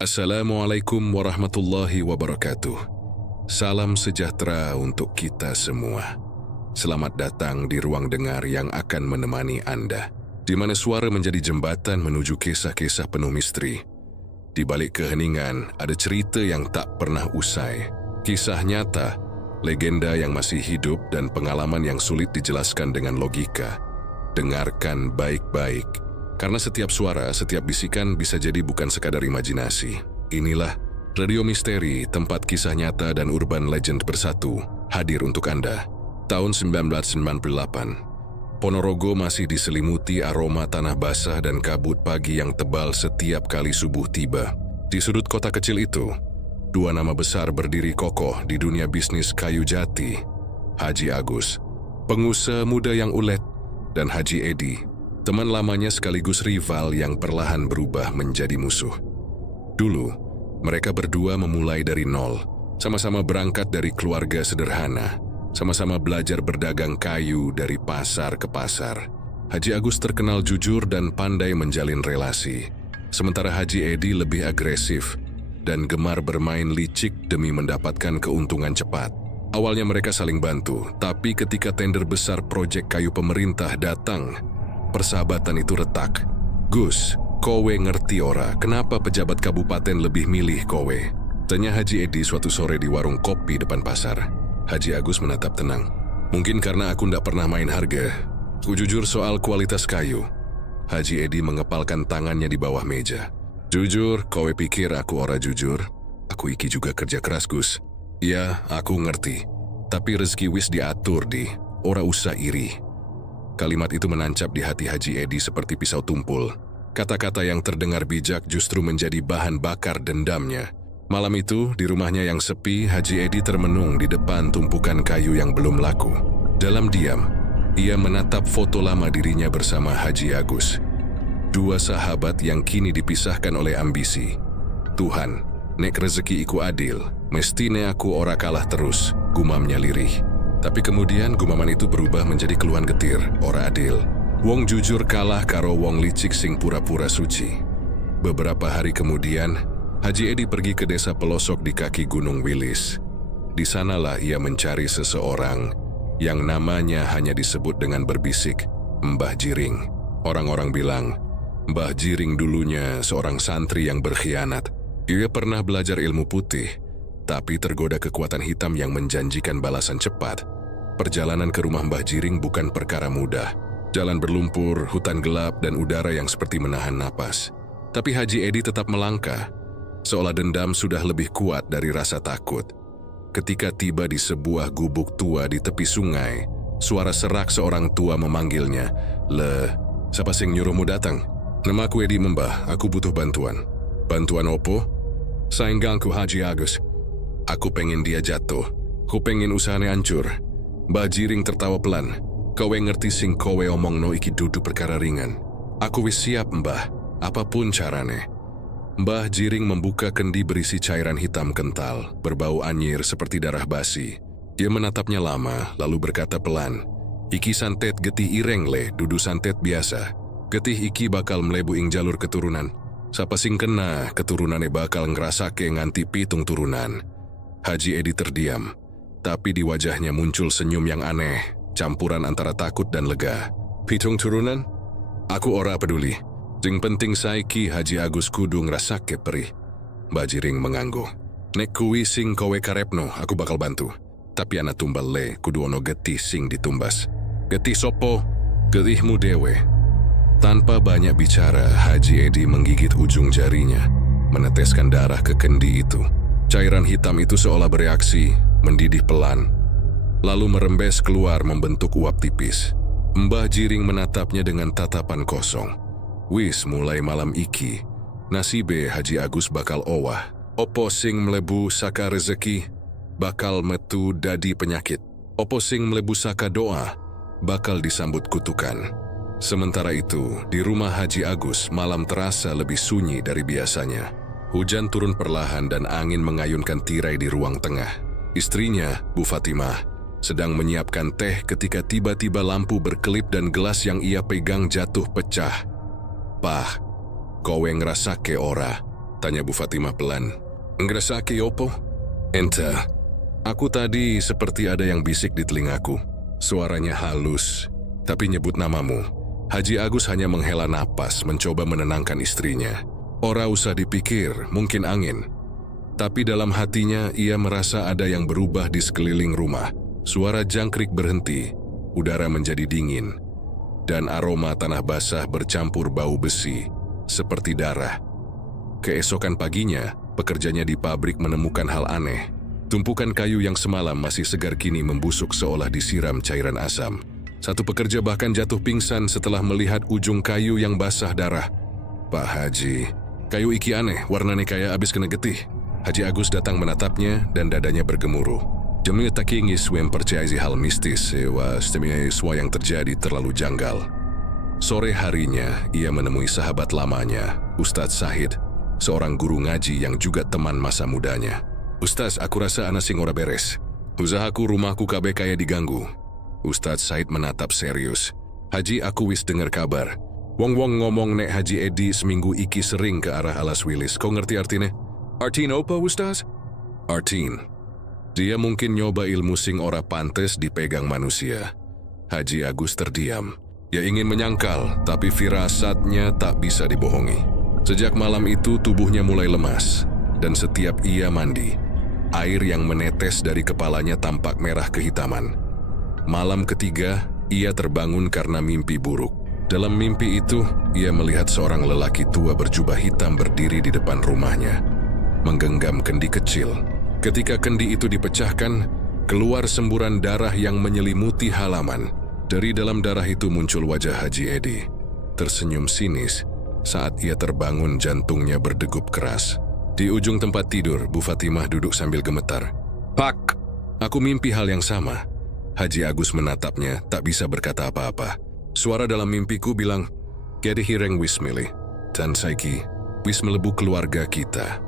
Assalamualaikum warahmatullahi wabarakatuh. Salam sejahtera untuk kita semua. Selamat datang di ruang dengar yang akan menemani Anda, di mana suara menjadi jembatan menuju kisah-kisah penuh misteri. Di balik keheningan ada cerita yang tak pernah usai, kisah nyata, legenda yang masih hidup dan pengalaman yang sulit dijelaskan dengan logika. Dengarkan baik-baik, karena setiap suara, setiap bisikan bisa jadi bukan sekadar imajinasi. Inilah Radio Misteri, tempat kisah nyata dan urban legend bersatu, hadir untuk Anda. Tahun 1998, Ponorogo masih diselimuti aroma tanah basah dan kabut pagi yang tebal setiap kali subuh tiba. Di sudut kota kecil itu, dua nama besar berdiri kokoh di dunia bisnis kayu jati. Haji Agus, pengusaha muda yang ulet, dan Haji Edi, teman lamanya sekaligus rival yang perlahan berubah menjadi musuh. Dulu, mereka berdua memulai dari nol, sama-sama berangkat dari keluarga sederhana, sama-sama belajar berdagang kayu dari pasar ke pasar. Haji Agus terkenal jujur dan pandai menjalin relasi, sementara Haji Edi lebih agresif dan gemar bermain licik demi mendapatkan keuntungan cepat. Awalnya mereka saling bantu, tapi ketika tender besar proyek kayu pemerintah datang, persahabatan itu retak. "Gus, kowe ngerti ora kenapa pejabat kabupaten lebih milih kowe?" tanya Haji Edi suatu sore di warung kopi depan pasar. Haji Agus menatap tenang. "Mungkin karena aku ndak pernah main harga. Ku jujur soal kualitas kayu." Haji Edi mengepalkan tangannya di bawah meja. "Jujur, kowe pikir aku ora jujur? Aku iki juga kerja keras, Gus. Ya, aku ngerti. Tapi rezeki wis diatur di, ora usah iri." Kalimat itu menancap di hati Haji Edi seperti pisau tumpul. Kata-kata yang terdengar bijak justru menjadi bahan bakar dendamnya. Malam itu, di rumahnya yang sepi, Haji Edi termenung di depan tumpukan kayu yang belum laku. Dalam diam, ia menatap foto lama dirinya bersama Haji Agus. Dua sahabat yang kini dipisahkan oleh ambisi. "Tuhan, nek rezeki iku adil, mestine aku ora kalah terus," gumamnya lirih. Tapi kemudian gumaman itu berubah menjadi keluhan getir, "Ora adil. Wong jujur kalah karo wong licik sing pura-pura suci." Beberapa hari kemudian, Haji Edi pergi ke desa pelosok di kaki Gunung Wilis. Di sanalah ia mencari seseorang yang namanya hanya disebut dengan berbisik, Mbah Jiring. Orang-orang bilang, Mbah Jiring dulunya seorang santri yang berkhianat. Ia pernah belajar ilmu putih, tapi tergoda kekuatan hitam yang menjanjikan balasan cepat. Perjalanan ke rumah Mbah Jiring bukan perkara mudah. Jalan berlumpur, hutan gelap, dan udara yang seperti menahan napas. Tapi Haji Edi tetap melangkah, seolah dendam sudah lebih kuat dari rasa takut. Ketika tiba di sebuah gubuk tua di tepi sungai, suara serak seorang tua memanggilnya. "Le, siapa sing nyuruhmu datang?" "Namaku Edi Mbah, aku butuh bantuan." "Bantuan opo?" "Sainggangku Haji Agus. Aku pengen dia jatuh. Ku pengen usahanya hancur." Mbah Jiring tertawa pelan. "Kowe ngerti sing kowe omongno iki dudu perkara ringan. Aku wis siap, Mbah, apapun carane." Mbah Jiring membuka kendi berisi cairan hitam kental, berbau anyir seperti darah basi. Ia menatapnya lama, lalu berkata pelan, "Iki santet getih ireng le, dudu santet biasa. Getih iki bakal mlebu ing jalur keturunan. Sapa sing kena, keturunane bakal ngerasake nganti 7 turunan." Haji Edi terdiam, tapi di wajahnya muncul senyum yang aneh, campuran antara takut dan lega. "7 turunan? Aku ora peduli. Sing penting saiki Haji Agus kudu ngrasake perih." Mbah Jiring mengangguk. "Nek kuwi sing kowe karepno, aku bakal bantu. Tapi ana tumbal le, kudu ono getih sing ditumbas." "Getih sopo?" "Getihmu dewe." Tanpa banyak bicara, Haji Edi menggigit ujung jarinya, meneteskan darah ke kendi itu. Cairan hitam itu seolah bereaksi, mendidih pelan, lalu merembes keluar membentuk uap tipis. Mbah Jiring menatapnya dengan tatapan kosong. "Wis mulai malam iki, nasibe Haji Agus bakal owah. Opo sing mlebu saka rezeki, bakal metu dadi penyakit. Opo sing mlebu saka doa, bakal disambut kutukan." Sementara itu, di rumah Haji Agus, malam terasa lebih sunyi dari biasanya. Hujan turun perlahan dan angin mengayunkan tirai di ruang tengah. Istrinya, Bu Fatimah, sedang menyiapkan teh ketika tiba-tiba lampu berkelip dan gelas yang ia pegang jatuh pecah. "Pah, kowe ngrasake ora?" Tanya Bu Fatimah pelan. Ngresaki opo? Entah. Aku tadi seperti ada yang bisik di telingaku. Suaranya halus, tapi nyebut namamu. Haji Agus hanya menghela napas mencoba menenangkan istrinya. Ora usah dipikir, mungkin angin. Tapi dalam hatinya ia merasa ada yang berubah di sekeliling rumah. Suara jangkrik berhenti, udara menjadi dingin, dan aroma tanah basah bercampur bau besi, seperti darah. Keesokan paginya, pekerjanya di pabrik menemukan hal aneh. Tumpukan kayu yang semalam masih segar kini membusuk seolah disiram cairan asam. Satu pekerja bahkan jatuh pingsan setelah melihat ujung kayu yang basah darah. Pak Haji, kayu iki aneh, warnanya kayak abis kena getih. Haji Agus datang menatapnya dan dadanya bergemuruh. Demi tak ingin mempercayai hal mistis, semua yang terjadi terlalu janggal. Sore harinya, ia menemui sahabat lamanya, Ustadz Sahid, seorang guru ngaji yang juga teman masa mudanya. Ustaz, aku rasa anak sing ora beres. Usahaku rumahku KB kayak diganggu. Ustadz Said menatap serius. Haji, aku wis dengar kabar. Wong-wong ngomong nek Haji Edi seminggu iki sering ke arah Alas Wilis. Kau ngerti artinya? Artin apa, Ustaz? Artin. Dia mungkin nyoba ilmu sing ora pantes dipegang manusia. Haji Agus terdiam. Ia ingin menyangkal, tapi firasatnya tak bisa dibohongi. Sejak malam itu tubuhnya mulai lemas. Dan setiap ia mandi, air yang menetes dari kepalanya tampak merah kehitaman. Malam ketiga, ia terbangun karena mimpi buruk. Dalam mimpi itu, ia melihat seorang lelaki tua berjubah hitam berdiri di depan rumahnya, menggenggam kendi kecil. Ketika kendi itu dipecahkan, keluar semburan darah yang menyelimuti halaman. Dari dalam darah itu muncul wajah Haji Edi, tersenyum sinis. Saat ia terbangun, jantungnya berdegup keras. Di ujung tempat tidur, Bu Fatimah duduk sambil gemetar. Pak, aku mimpi hal yang sama. Haji Agus menatapnya, tak bisa berkata apa-apa. Suara dalam mimpiku bilang, Gede hireng wis milih, dan saiki wis melebu keluarga kita.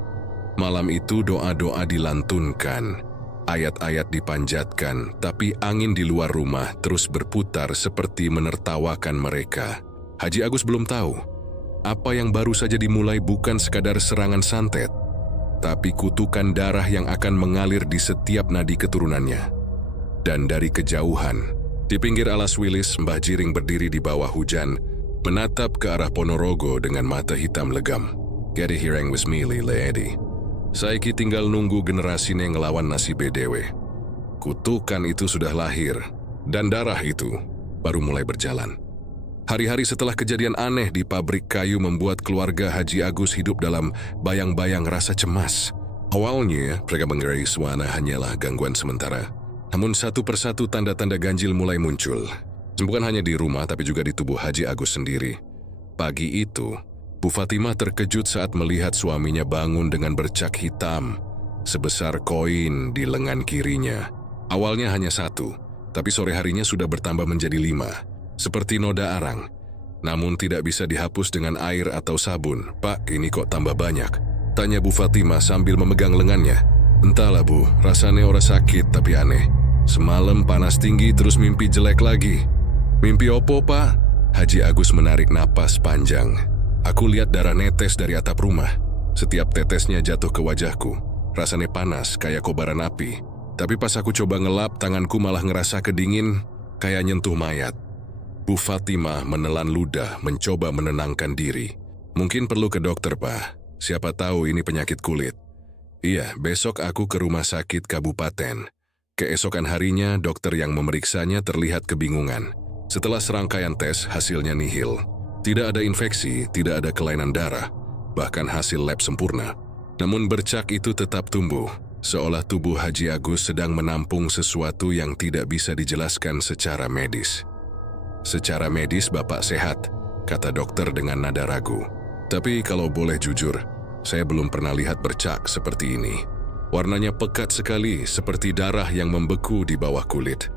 Malam itu doa-doa dilantunkan, ayat-ayat dipanjatkan, tapi angin di luar rumah terus berputar seperti menertawakan mereka. Haji Agus belum tahu, apa yang baru saja dimulai bukan sekadar serangan santet, tapi kutukan darah yang akan mengalir di setiap nadi keturunannya. Dan dari kejauhan, di pinggir Alas Wilis, Mbah Jiring berdiri di bawah hujan, menatap ke arah Ponorogo dengan mata hitam legam. Gede hireng wis milih le Edi. Saiki tinggal nunggu generasinya ngelawan nasib dewe. Kutukan itu sudah lahir, dan darah itu baru mulai berjalan. Hari-hari setelah kejadian aneh di pabrik kayu membuat keluarga Haji Agus hidup dalam bayang-bayang rasa cemas. Awalnya, mereka mengira suara hanyalah gangguan sementara. Namun satu persatu tanda-tanda ganjil mulai muncul. Bukan hanya di rumah, tapi juga di tubuh Haji Agus sendiri. Pagi itu, Bu Fatimah terkejut saat melihat suaminya bangun dengan bercak hitam, sebesar koin di lengan kirinya. Awalnya hanya satu, tapi sore harinya sudah bertambah menjadi 5. Seperti noda arang, namun tidak bisa dihapus dengan air atau sabun. Pak, ini kok tambah banyak? Tanya Bu Fatimah sambil memegang lengannya. Entahlah Bu, rasanya ora sakit tapi aneh. Semalam panas tinggi terus mimpi jelek lagi. Mimpi opo, Pak? Haji Agus menarik napas panjang. Aku lihat darah netes dari atap rumah. Setiap tetesnya jatuh ke wajahku. Rasanya panas kayak kobaran api. Tapi pas aku coba ngelap, tanganku malah ngerasa kedingin kayak nyentuh mayat. Bu Fatimah menelan ludah, mencoba menenangkan diri. Mungkin perlu ke dokter, Pak. Siapa tahu ini penyakit kulit. Iya, besok aku ke rumah sakit kabupaten. Keesokan harinya, dokter yang memeriksanya terlihat kebingungan. Setelah serangkaian tes, hasilnya nihil. Tidak ada infeksi, tidak ada kelainan darah, bahkan hasil lab sempurna. Namun bercak itu tetap tumbuh, seolah tubuh Haji Agus sedang menampung sesuatu yang tidak bisa dijelaskan secara medis. Secara medis Bapak sehat, kata dokter dengan nada ragu. Tapi kalau boleh jujur, saya belum pernah lihat bercak seperti ini. Warnanya pekat sekali, seperti darah yang membeku di bawah kulit.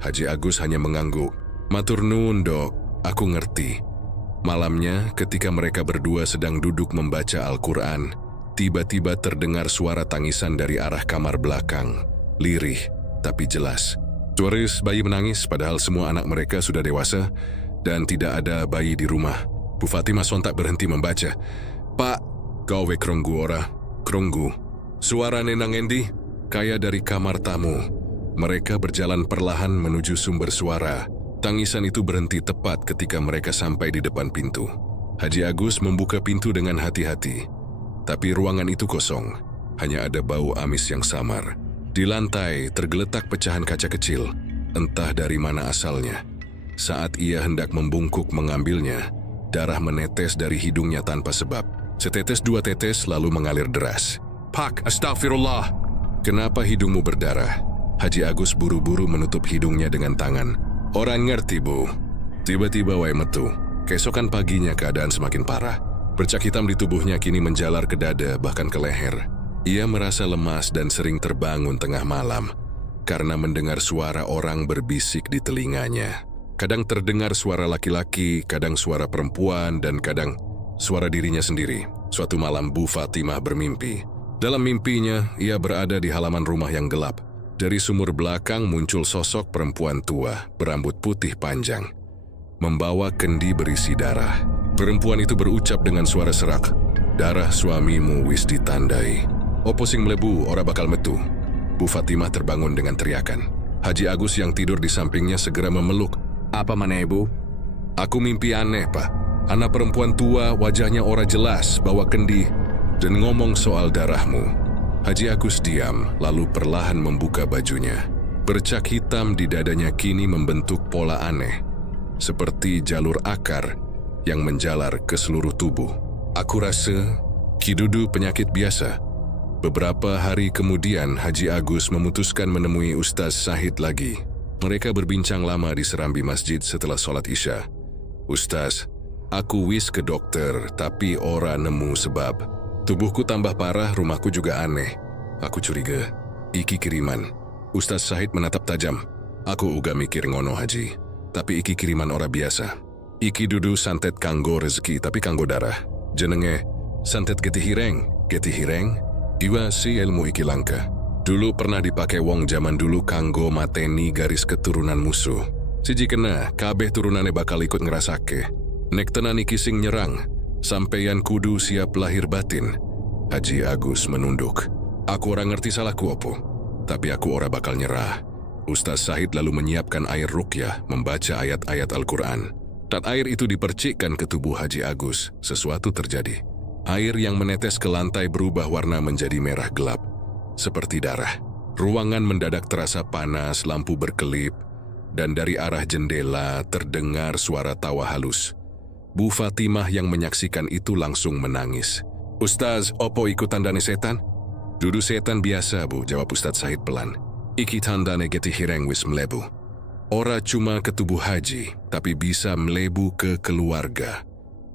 Haji Agus hanya mengangguk. Matur nuwun, Dok, aku ngerti. Malamnya, ketika mereka berdua sedang duduk membaca Al-Quran, tiba-tiba terdengar suara tangisan dari arah kamar belakang. Lirih, tapi jelas. Suara bayi menangis, padahal semua anak mereka sudah dewasa, dan tidak ada bayi di rumah. Bu Fatimah sontak berhenti membaca. Pak, Gawe kronggu ora? Kronggu. Suara Nenang Endi? Kayak dari kamar tamu. Mereka berjalan perlahan menuju sumber suara. Tangisan itu berhenti tepat ketika mereka sampai di depan pintu. Haji Agus membuka pintu dengan hati-hati. Tapi ruangan itu kosong. Hanya ada bau amis yang samar. Di lantai tergeletak pecahan kaca kecil. Entah dari mana asalnya. Saat ia hendak membungkuk mengambilnya, darah menetes dari hidungnya tanpa sebab. Setetes dua tetes lalu mengalir deras. Pak, astagfirullah. Kenapa hidungmu berdarah? Haji Agus buru-buru menutup hidungnya dengan tangan. Orang ngerti, Bu. Tiba-tiba wae metu. Keesokan paginya keadaan semakin parah. Bercak hitam di tubuhnya kini menjalar ke dada bahkan ke leher. Ia merasa lemas dan sering terbangun tengah malam karena mendengar suara orang berbisik di telinganya. Kadang terdengar suara laki-laki, kadang suara perempuan, dan kadang suara dirinya sendiri. Suatu malam Bu Fatimah bermimpi. Dalam mimpinya, ia berada di halaman rumah yang gelap. Dari sumur belakang muncul sosok perempuan tua, berambut putih panjang, membawa kendi berisi darah. Perempuan itu berucap dengan suara serak, "Darah suamimu wis ditandai. Opo sing mlebu ora bakal metu." Bu Fatimah terbangun dengan teriakan. Haji Agus yang tidur di sampingnya segera memeluk. "Apa maneh, Bu?" "Aku mimpi aneh, Pak. Anak perempuan tua, wajahnya ora jelas, bawa kendi, dan ngomong soal darahmu." Haji Agus diam, lalu perlahan membuka bajunya. Bercak hitam di dadanya kini membentuk pola aneh, seperti jalur akar yang menjalar ke seluruh tubuh. Aku rasa kidudu penyakit biasa. Beberapa hari kemudian, Haji Agus memutuskan menemui Ustaz Sahid lagi. Mereka berbincang lama di serambi masjid setelah sholat Isya. "Ustaz, aku wis ke dokter, tapi ora nemu sebab. Tubuhku tambah parah, rumahku juga aneh. Aku curiga, iki kiriman." Ustaz Sahid menatap tajam. "Aku uga mikir ngono, Haji. Tapi iki kiriman ora biasa. Iki dudu santet kanggo rezeki, tapi kanggo darah. Jenenge santet Geti Hireng. Geti Hireng? Iwa si ilmu iki langka. Dulu pernah dipakai wong zaman dulu kanggo mateni garis keturunan musuh. Siji kena, kabeh turunane bakal ikut ngerasake. Nek tenan iki sing nyerang, sampeyan kudu siap lahir batin." Haji Agus menunduk. "Aku ora ngerti salahku opo, tapi aku ora bakal nyerah." Ustaz Sahid lalu menyiapkan air ruqyah, membaca ayat-ayat Al-Quran. Saat air itu dipercikkan ke tubuh Haji Agus, sesuatu terjadi. Air yang menetes ke lantai berubah warna menjadi merah gelap, seperti darah. Ruangan mendadak terasa panas, lampu berkelip, dan dari arah jendela terdengar suara tawa halus. Bu Fatimah yang menyaksikan itu langsung menangis. "Ustaz, opo ikut tandane setan?" "Dudu setan biasa, Bu," jawab Ustaz Sahid pelan. "Iki tandane Geti Hireng wis mlebu. Ora cuma ke tubuh Haji, tapi bisa melebu ke keluarga."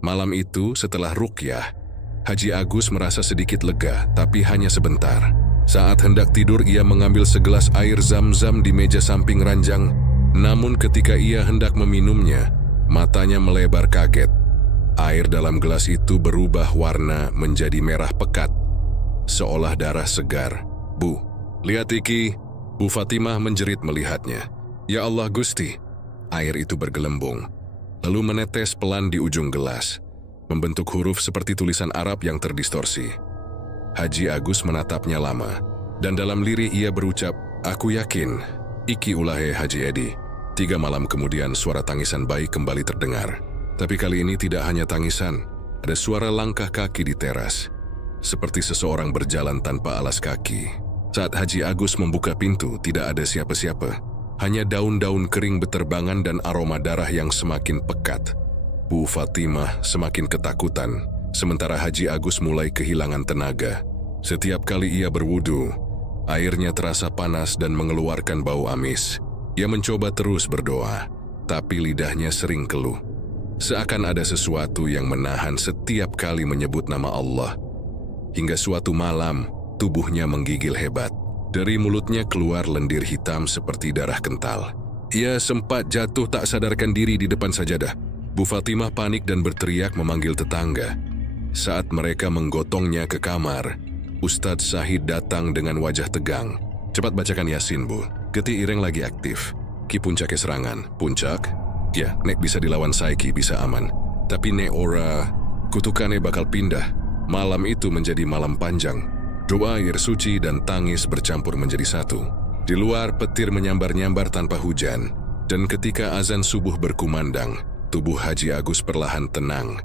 Malam itu, setelah ruqyah, Haji Agus merasa sedikit lega, tapi hanya sebentar. Saat hendak tidur, ia mengambil segelas air zam-zam di meja samping ranjang. Namun ketika ia hendak meminumnya, matanya melebar kaget. Air dalam gelas itu berubah warna menjadi merah pekat, seolah darah segar. "Bu, lihat iki." Bu Fatimah menjerit melihatnya. "Ya Allah Gusti." Air itu bergelembung, lalu menetes pelan di ujung gelas, membentuk huruf seperti tulisan Arab yang terdistorsi. Haji Agus menatapnya lama, dan dalam lirih ia berucap, "Aku yakin, iki ulahe Haji Edi." 3 malam kemudian suara tangisan bayi kembali terdengar. Tapi kali ini tidak hanya tangisan, ada suara langkah kaki di teras, seperti seseorang berjalan tanpa alas kaki. Saat Haji Agus membuka pintu, tidak ada siapa-siapa. Hanya daun-daun kering beterbangan dan aroma darah yang semakin pekat. Bu Fatimah semakin ketakutan, sementara Haji Agus mulai kehilangan tenaga. Setiap kali ia berwudu, airnya terasa panas dan mengeluarkan bau amis. Ia mencoba terus berdoa, tapi lidahnya sering keluh. Seakan ada sesuatu yang menahan setiap kali menyebut nama Allah. Hingga suatu malam, tubuhnya menggigil hebat. Dari mulutnya keluar lendir hitam seperti darah kental. Ia sempat jatuh tak sadarkan diri di depan sajadah. Bu Fatimah panik dan berteriak memanggil tetangga. Saat mereka menggotongnya ke kamar, Ustadz Sahid datang dengan wajah tegang. "Cepat bacakan Yasin, Bu. Geti Ireng lagi aktif. Ki puncaknya serangan." "Puncak? Ya, nek bisa dilawan Saiki bisa aman. Tapi nek ora, kutukannya bakal pindah." Malam itu menjadi malam panjang. Doa, air suci, dan tangis bercampur menjadi satu. Di luar, petir menyambar-nyambar tanpa hujan. Dan ketika azan subuh berkumandang, tubuh Haji Agus perlahan tenang.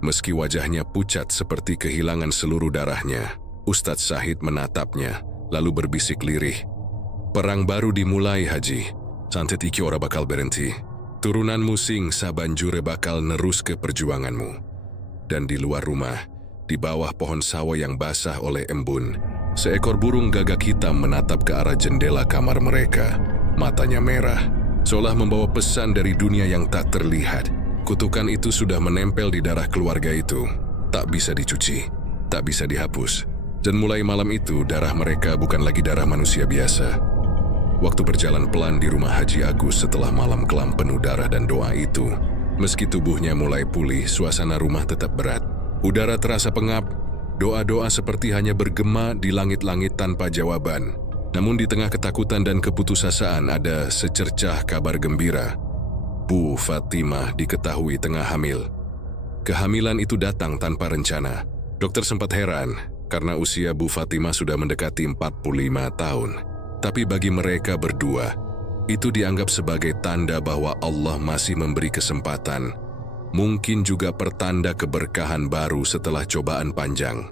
Meski wajahnya pucat seperti kehilangan seluruh darahnya, Ustadz Syahid menatapnya, lalu berbisik lirih. "Perang baru dimulai, Haji. Santet iki ora bakal berhenti. Turunanmu sing sabanjure bakal nerus ke perjuanganmu." Dan di luar rumah, di bawah pohon sawo yang basah oleh embun, seekor burung gagak hitam menatap ke arah jendela kamar mereka. Matanya merah, seolah membawa pesan dari dunia yang tak terlihat. Kutukan itu sudah menempel di darah keluarga itu. Tak bisa dicuci, tak bisa dihapus. Dan mulai malam itu, darah mereka bukan lagi darah manusia biasa. Waktu berjalan pelan di rumah Haji Agus setelah malam kelam penuh darah dan doa itu. Meski tubuhnya mulai pulih, suasana rumah tetap berat. Udara terasa pengap, doa-doa seperti hanya bergema di langit-langit tanpa jawaban. Namun di tengah ketakutan dan keputusasaan ada secercah kabar gembira. Bu Fatimah diketahui tengah hamil. Kehamilan itu datang tanpa rencana. Dokter sempat heran karena usia Bu Fatimah sudah mendekati 45 tahun. Tapi bagi mereka berdua, itu dianggap sebagai tanda bahwa Allah masih memberi kesempatan. Mungkin juga pertanda keberkahan baru setelah cobaan panjang.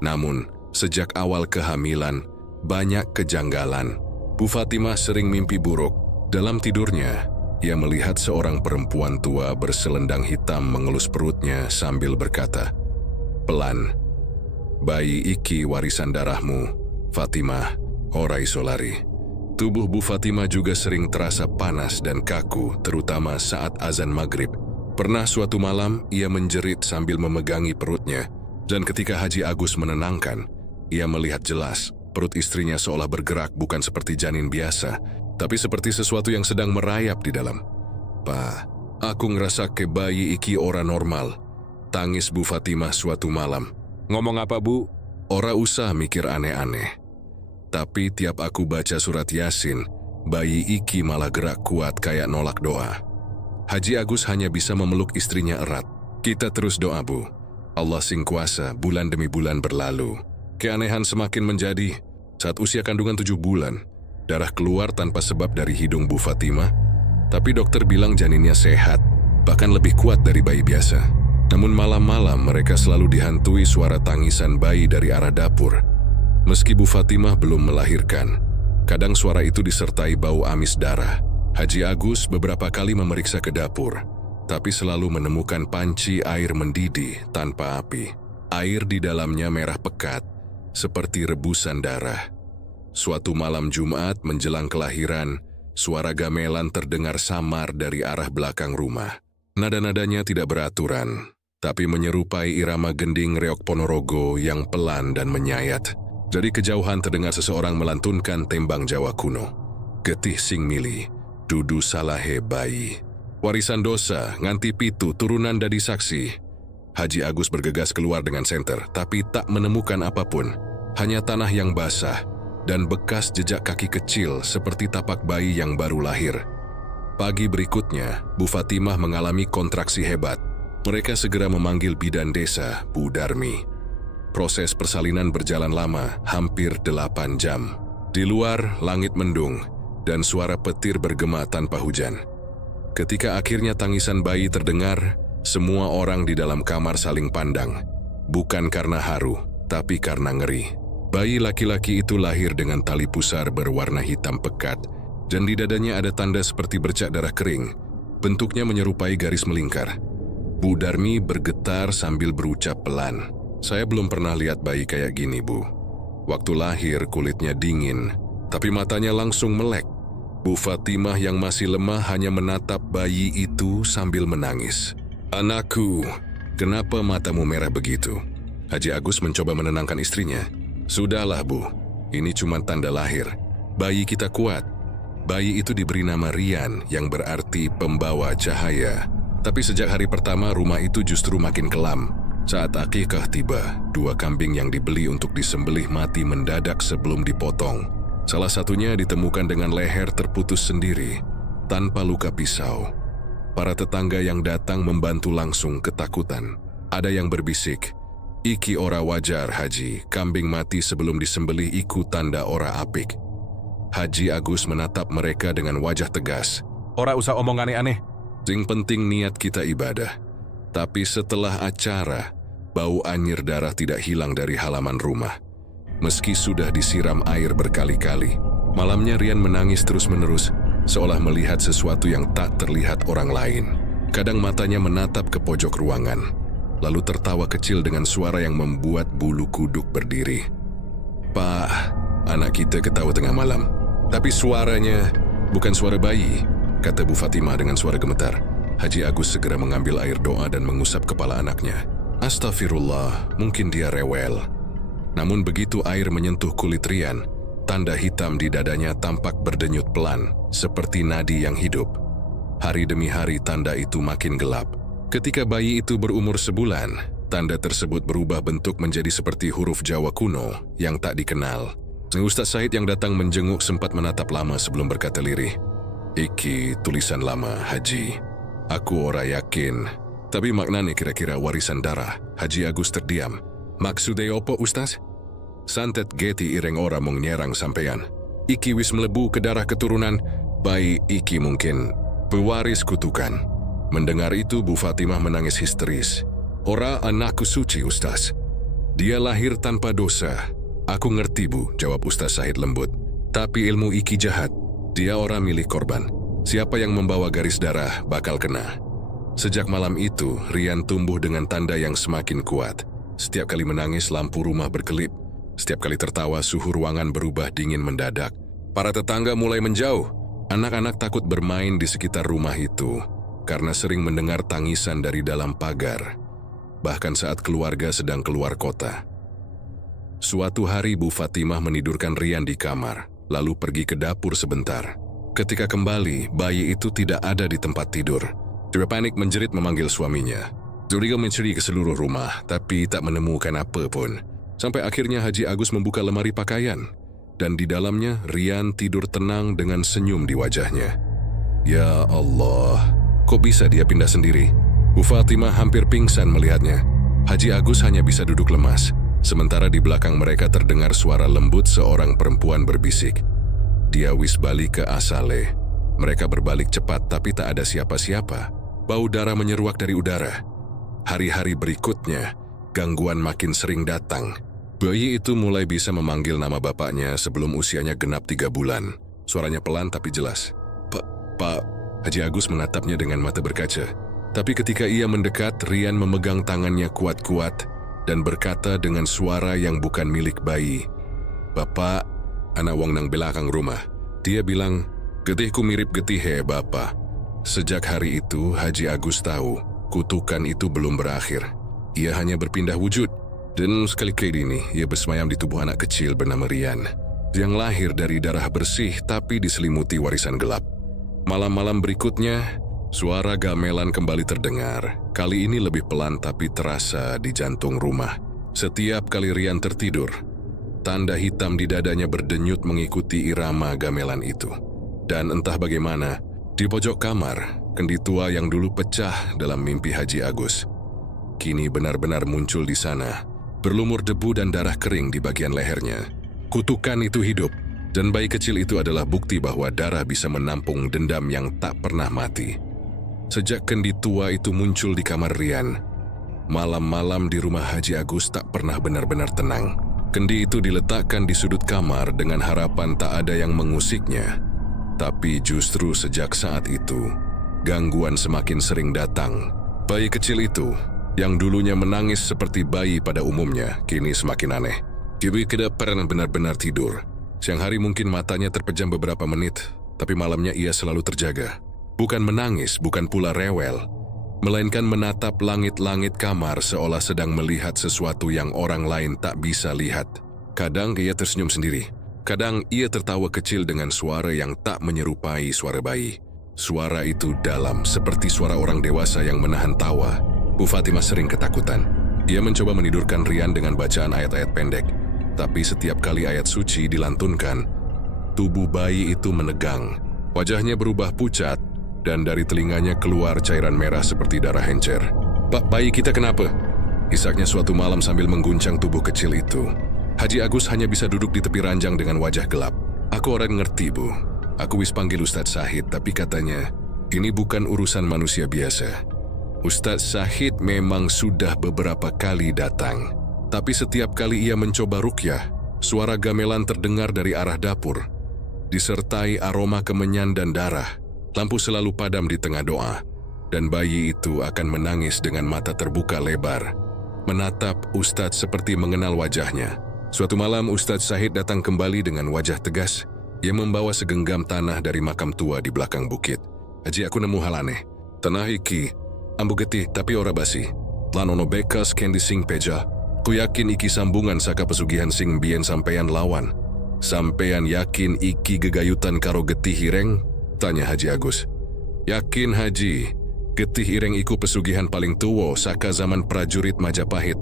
Namun, sejak awal kehamilan, banyak kejanggalan. Bu Fatimah sering mimpi buruk. Dalam tidurnya, ia melihat seorang perempuan tua berselendang hitam mengelus perutnya sambil berkata, "Pelan, bayi iki warisan darahmu, Fatimah, ora iso lari." Tubuh Bu Fatimah juga sering terasa panas dan kaku, terutama saat azan maghrib. Pernah suatu malam, ia menjerit sambil memegangi perutnya, dan ketika Haji Agus menenangkan, ia melihat jelas perut istrinya seolah bergerak bukan seperti janin biasa, tapi seperti sesuatu yang sedang merayap di dalam. "Pa, aku ngerasa ke bayi iki ora normal," tangis Bu Fatimah suatu malam. "Ngomong apa, Bu?" "Ora usah mikir aneh-aneh. Tapi tiap aku baca surat Yasin, bayi iki malah gerak kuat kayak nolak doa." Haji Agus hanya bisa memeluk istrinya erat. "Kita terus doa, Bu. Allah sing kuasa." Bulan demi bulan berlalu. Keanehan semakin menjadi. Saat usia kandungan 7 bulan, darah keluar tanpa sebab dari hidung Bu Fatimah. Tapi dokter bilang janinnya sehat, bahkan lebih kuat dari bayi biasa. Namun malam-malam mereka selalu dihantui suara tangisan bayi dari arah dapur. Meski Bu Fatimah belum melahirkan, kadang suara itu disertai bau amis darah. Haji Agus beberapa kali memeriksa ke dapur, tapi selalu menemukan panci air mendidih tanpa api. Air di dalamnya merah pekat, seperti rebusan darah. Suatu malam Jumat menjelang kelahiran, suara gamelan terdengar samar dari arah belakang rumah. Nada-nadanya tidak beraturan, tapi menyerupai irama gending reok Ponorogo yang pelan dan menyayat. Dari kejauhan terdengar seseorang melantunkan tembang Jawa kuno. "Getih sing mili, dudu salahe bayi. Warisan dosa, nganti pitu turunan dadi saksi." Haji Agus bergegas keluar dengan senter, tapi tak menemukan apapun. Hanya tanah yang basah dan bekas jejak kaki kecil seperti tapak bayi yang baru lahir. Pagi berikutnya, Bu Fatimah mengalami kontraksi hebat. Mereka segera memanggil bidan desa, Bu Darmi. Proses persalinan berjalan lama, hampir 8 jam. Di luar, langit mendung, dan suara petir bergema tanpa hujan. Ketika akhirnya tangisan bayi terdengar, semua orang di dalam kamar saling pandang. Bukan karena haru, tapi karena ngeri. Bayi laki-laki itu lahir dengan tali pusar berwarna hitam pekat, dan di dadanya ada tanda seperti bercak darah kering. Bentuknya menyerupai garis melingkar. Bu Darmi bergetar sambil berucap pelan, "Saya belum pernah lihat bayi kayak gini, Bu. Waktu lahir kulitnya dingin, tapi matanya langsung melek." Bu Fatimah yang masih lemah hanya menatap bayi itu sambil menangis. "Anakku, kenapa matamu merah begitu?" Haji Agus mencoba menenangkan istrinya. "Sudahlah, Bu. Ini cuma tanda lahir. Bayi kita kuat." Bayi itu diberi nama Rian yang berarti pembawa cahaya. Tapi sejak hari pertama rumah itu justru makin kelam. Saat akikah tiba, 2 kambing yang dibeli untuk disembelih mati mendadak sebelum dipotong. Salah satunya ditemukan dengan leher terputus sendiri, tanpa luka pisau. Para tetangga yang datang membantu langsung ketakutan. Ada yang berbisik, Iki ora wajar, Haji. Kambing mati sebelum disembelih iku tanda ora apik. Haji Agus menatap mereka dengan wajah tegas. Ora usah omong aneh-aneh. Sing penting niat kita ibadah. Tapi setelah acara, bau anyir darah tidak hilang dari halaman rumah. Meski sudah disiram air berkali-kali, malamnya Rian menangis terus-menerus, seolah melihat sesuatu yang tak terlihat orang lain. Kadang matanya menatap ke pojok ruangan, lalu tertawa kecil dengan suara yang membuat bulu kuduk berdiri. Pak, anak kita ketawa tengah malam. Tapi suaranya bukan suara bayi, kata Bu Fatimah dengan suara gemetar. Haji Agus segera mengambil air doa dan mengusap kepala anaknya. Astagfirullah, mungkin dia rewel. Namun begitu air menyentuh kulit Rian, tanda hitam di dadanya tampak berdenyut pelan, seperti nadi yang hidup. Hari demi hari tanda itu makin gelap. Ketika bayi itu berumur sebulan, tanda tersebut berubah bentuk menjadi seperti huruf Jawa kuno yang tak dikenal. Ustaz Said yang datang menjenguk sempat menatap lama sebelum berkata lirih. Iki tulisan lama, Haji. Aku ora yakin. Tapi maknanya kira-kira warisan darah. Haji Agus terdiam. Maksudnya apa, Ustaz? Santet geti ireng ora mong nyerang sampean. Iki wis melebu ke darah keturunan. Bayi iki mungkin pewaris kutukan. Mendengar itu Bu Fatimah menangis histeris. Ora anakku suci, Ustaz. Dia lahir tanpa dosa. Aku ngerti, Bu, jawab Ustaz Said lembut. Tapi ilmu iki jahat. Dia orang milik korban. Siapa yang membawa garis darah bakal kena. Sejak malam itu, Rian tumbuh dengan tanda yang semakin kuat. Setiap kali menangis, lampu rumah berkelip. Setiap kali tertawa, suhu ruangan berubah dingin mendadak. Para tetangga mulai menjauh. Anak-anak takut bermain di sekitar rumah itu, karena sering mendengar tangisan dari dalam pagar. Bahkan saat keluarga sedang keluar kota. Suatu hari Bu Fatimah menidurkan Rian di kamar, lalu pergi ke dapur sebentar. Ketika kembali, bayi itu tidak ada di tempat tidur. Dia panik menjerit memanggil suaminya. Zuriga mencari ke seluruh rumah, tapi tak menemukan apa pun. Sampai akhirnya Haji Agus membuka lemari pakaian, dan di dalamnya Rian tidur tenang dengan senyum di wajahnya. Ya Allah, kok bisa dia pindah sendiri? Bu Fatimah hampir pingsan melihatnya. Haji Agus hanya bisa duduk lemas. Sementara di belakang mereka terdengar suara lembut seorang perempuan berbisik. Dia wis balik ke asale. Mereka berbalik cepat tapi tak ada siapa-siapa. Bau darah menyeruak dari udara. Hari-hari berikutnya, gangguan makin sering datang. Bayi itu mulai bisa memanggil nama bapaknya sebelum usianya genap 3 bulan. Suaranya pelan tapi jelas. Pak, Haji Agus menatapnya dengan mata berkaca. Tapi ketika ia mendekat, Rian memegang tangannya kuat-kuat dan berkata dengan suara yang bukan milik bayi. Bapak, anak wong nang belakang rumah. Dia bilang, getihku mirip getih he bapak. Sejak hari itu, Haji Agus tahu, kutukan itu belum berakhir. Ia hanya berpindah wujud. Dan sekali ini, ia bersemayam di tubuh anak kecil bernama Rian. Yang lahir dari darah bersih tapi diselimuti warisan gelap. Malam-malam berikutnya, suara gamelan kembali terdengar. Kali ini lebih pelan tapi terasa di jantung rumah. Setiap kali Rian tertidur, tanda hitam di dadanya berdenyut mengikuti irama gamelan itu. Dan entah bagaimana, di pojok kamar, kendi tua yang dulu pecah dalam mimpi Haji Agus, kini benar-benar muncul di sana, berlumur debu dan darah kering di bagian lehernya. Kutukan itu hidup, dan bayi kecil itu adalah bukti bahwa darah bisa menampung dendam yang tak pernah mati. Sejak kendi tua itu muncul di kamar Rian, malam-malam di rumah Haji Agus tak pernah benar-benar tenang. Kendi itu diletakkan di sudut kamar dengan harapan tak ada yang mengusiknya. Tapi justru sejak saat itu, gangguan semakin sering datang. Bayi kecil itu, yang dulunya menangis seperti bayi pada umumnya, kini semakin aneh. Dia tidak pernah benar-benar tidur. Siang hari mungkin matanya terpejam beberapa menit, tapi malamnya ia selalu terjaga. Bukan menangis, bukan pula rewel, melainkan menatap langit-langit kamar seolah sedang melihat sesuatu yang orang lain tak bisa lihat. Kadang ia tersenyum sendiri, kadang ia tertawa kecil dengan suara yang tak menyerupai suara bayi. Suara itu dalam, seperti suara orang dewasa yang menahan tawa. Bu Fatimah sering ketakutan. Ia mencoba menidurkan Rian dengan bacaan ayat-ayat pendek, tapi setiap kali ayat suci dilantunkan, tubuh bayi itu menegang. Wajahnya berubah pucat, dan dari telinganya keluar cairan merah seperti darah encer. Pak, bayi kita kenapa? Isaknya suatu malam sambil mengguncang tubuh kecil itu. Haji Agus hanya bisa duduk di tepi ranjang dengan wajah gelap. Aku orang ngerti, Bu. Aku wis panggil Ustadz Syahid, tapi katanya, ini bukan urusan manusia biasa. Ustadz Syahid memang sudah beberapa kali datang. Tapi setiap kali ia mencoba ruqyah, suara gamelan terdengar dari arah dapur. Disertai aroma kemenyan dan darah, lampu selalu padam di tengah doa. Dan bayi itu akan menangis dengan mata terbuka lebar. Menatap Ustadz seperti mengenal wajahnya. Suatu malam Ustadz Syahid datang kembali dengan wajah tegas. Ia membawa segenggam tanah dari makam tua di belakang bukit. Haji, aku nemu hal aneh. Tanah iki, ambu getih tapi ora basi. Lan ono bekas kendi sing peja. Ku yakin iki sambungan saka pesugihan sing biyen sampeyan lawan. Sampeyan yakin iki gegayutan karo getih ireng? Tanya Haji Agus. Yakin, Haji. Getih ireng iku pesugihan paling tuwa saka zaman prajurit Majapahit.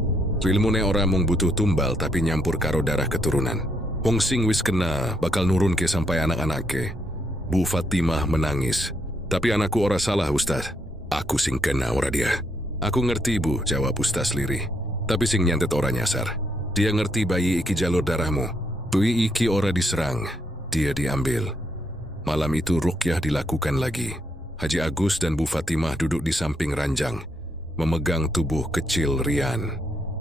Ilmune ora mung butuh tumbal tapi nyampur karo darah keturunan. Wong sing wis kena bakal nurun ke sampai anak-anake. Bu Fatimah menangis. Tapi anakku ora salah, Ustaz. Aku sing kena ora dia. Aku ngerti, Bu, jawab Ustaz lirih. Tapi sing nyantet ora nyasar. Dia ngerti bayi iki jalur darahmu. Bayi iki ora diserang. Dia diambil. Malam itu ruqyah dilakukan lagi. Haji Agus dan Bu Fatimah duduk di samping ranjang, memegang tubuh kecil Rian.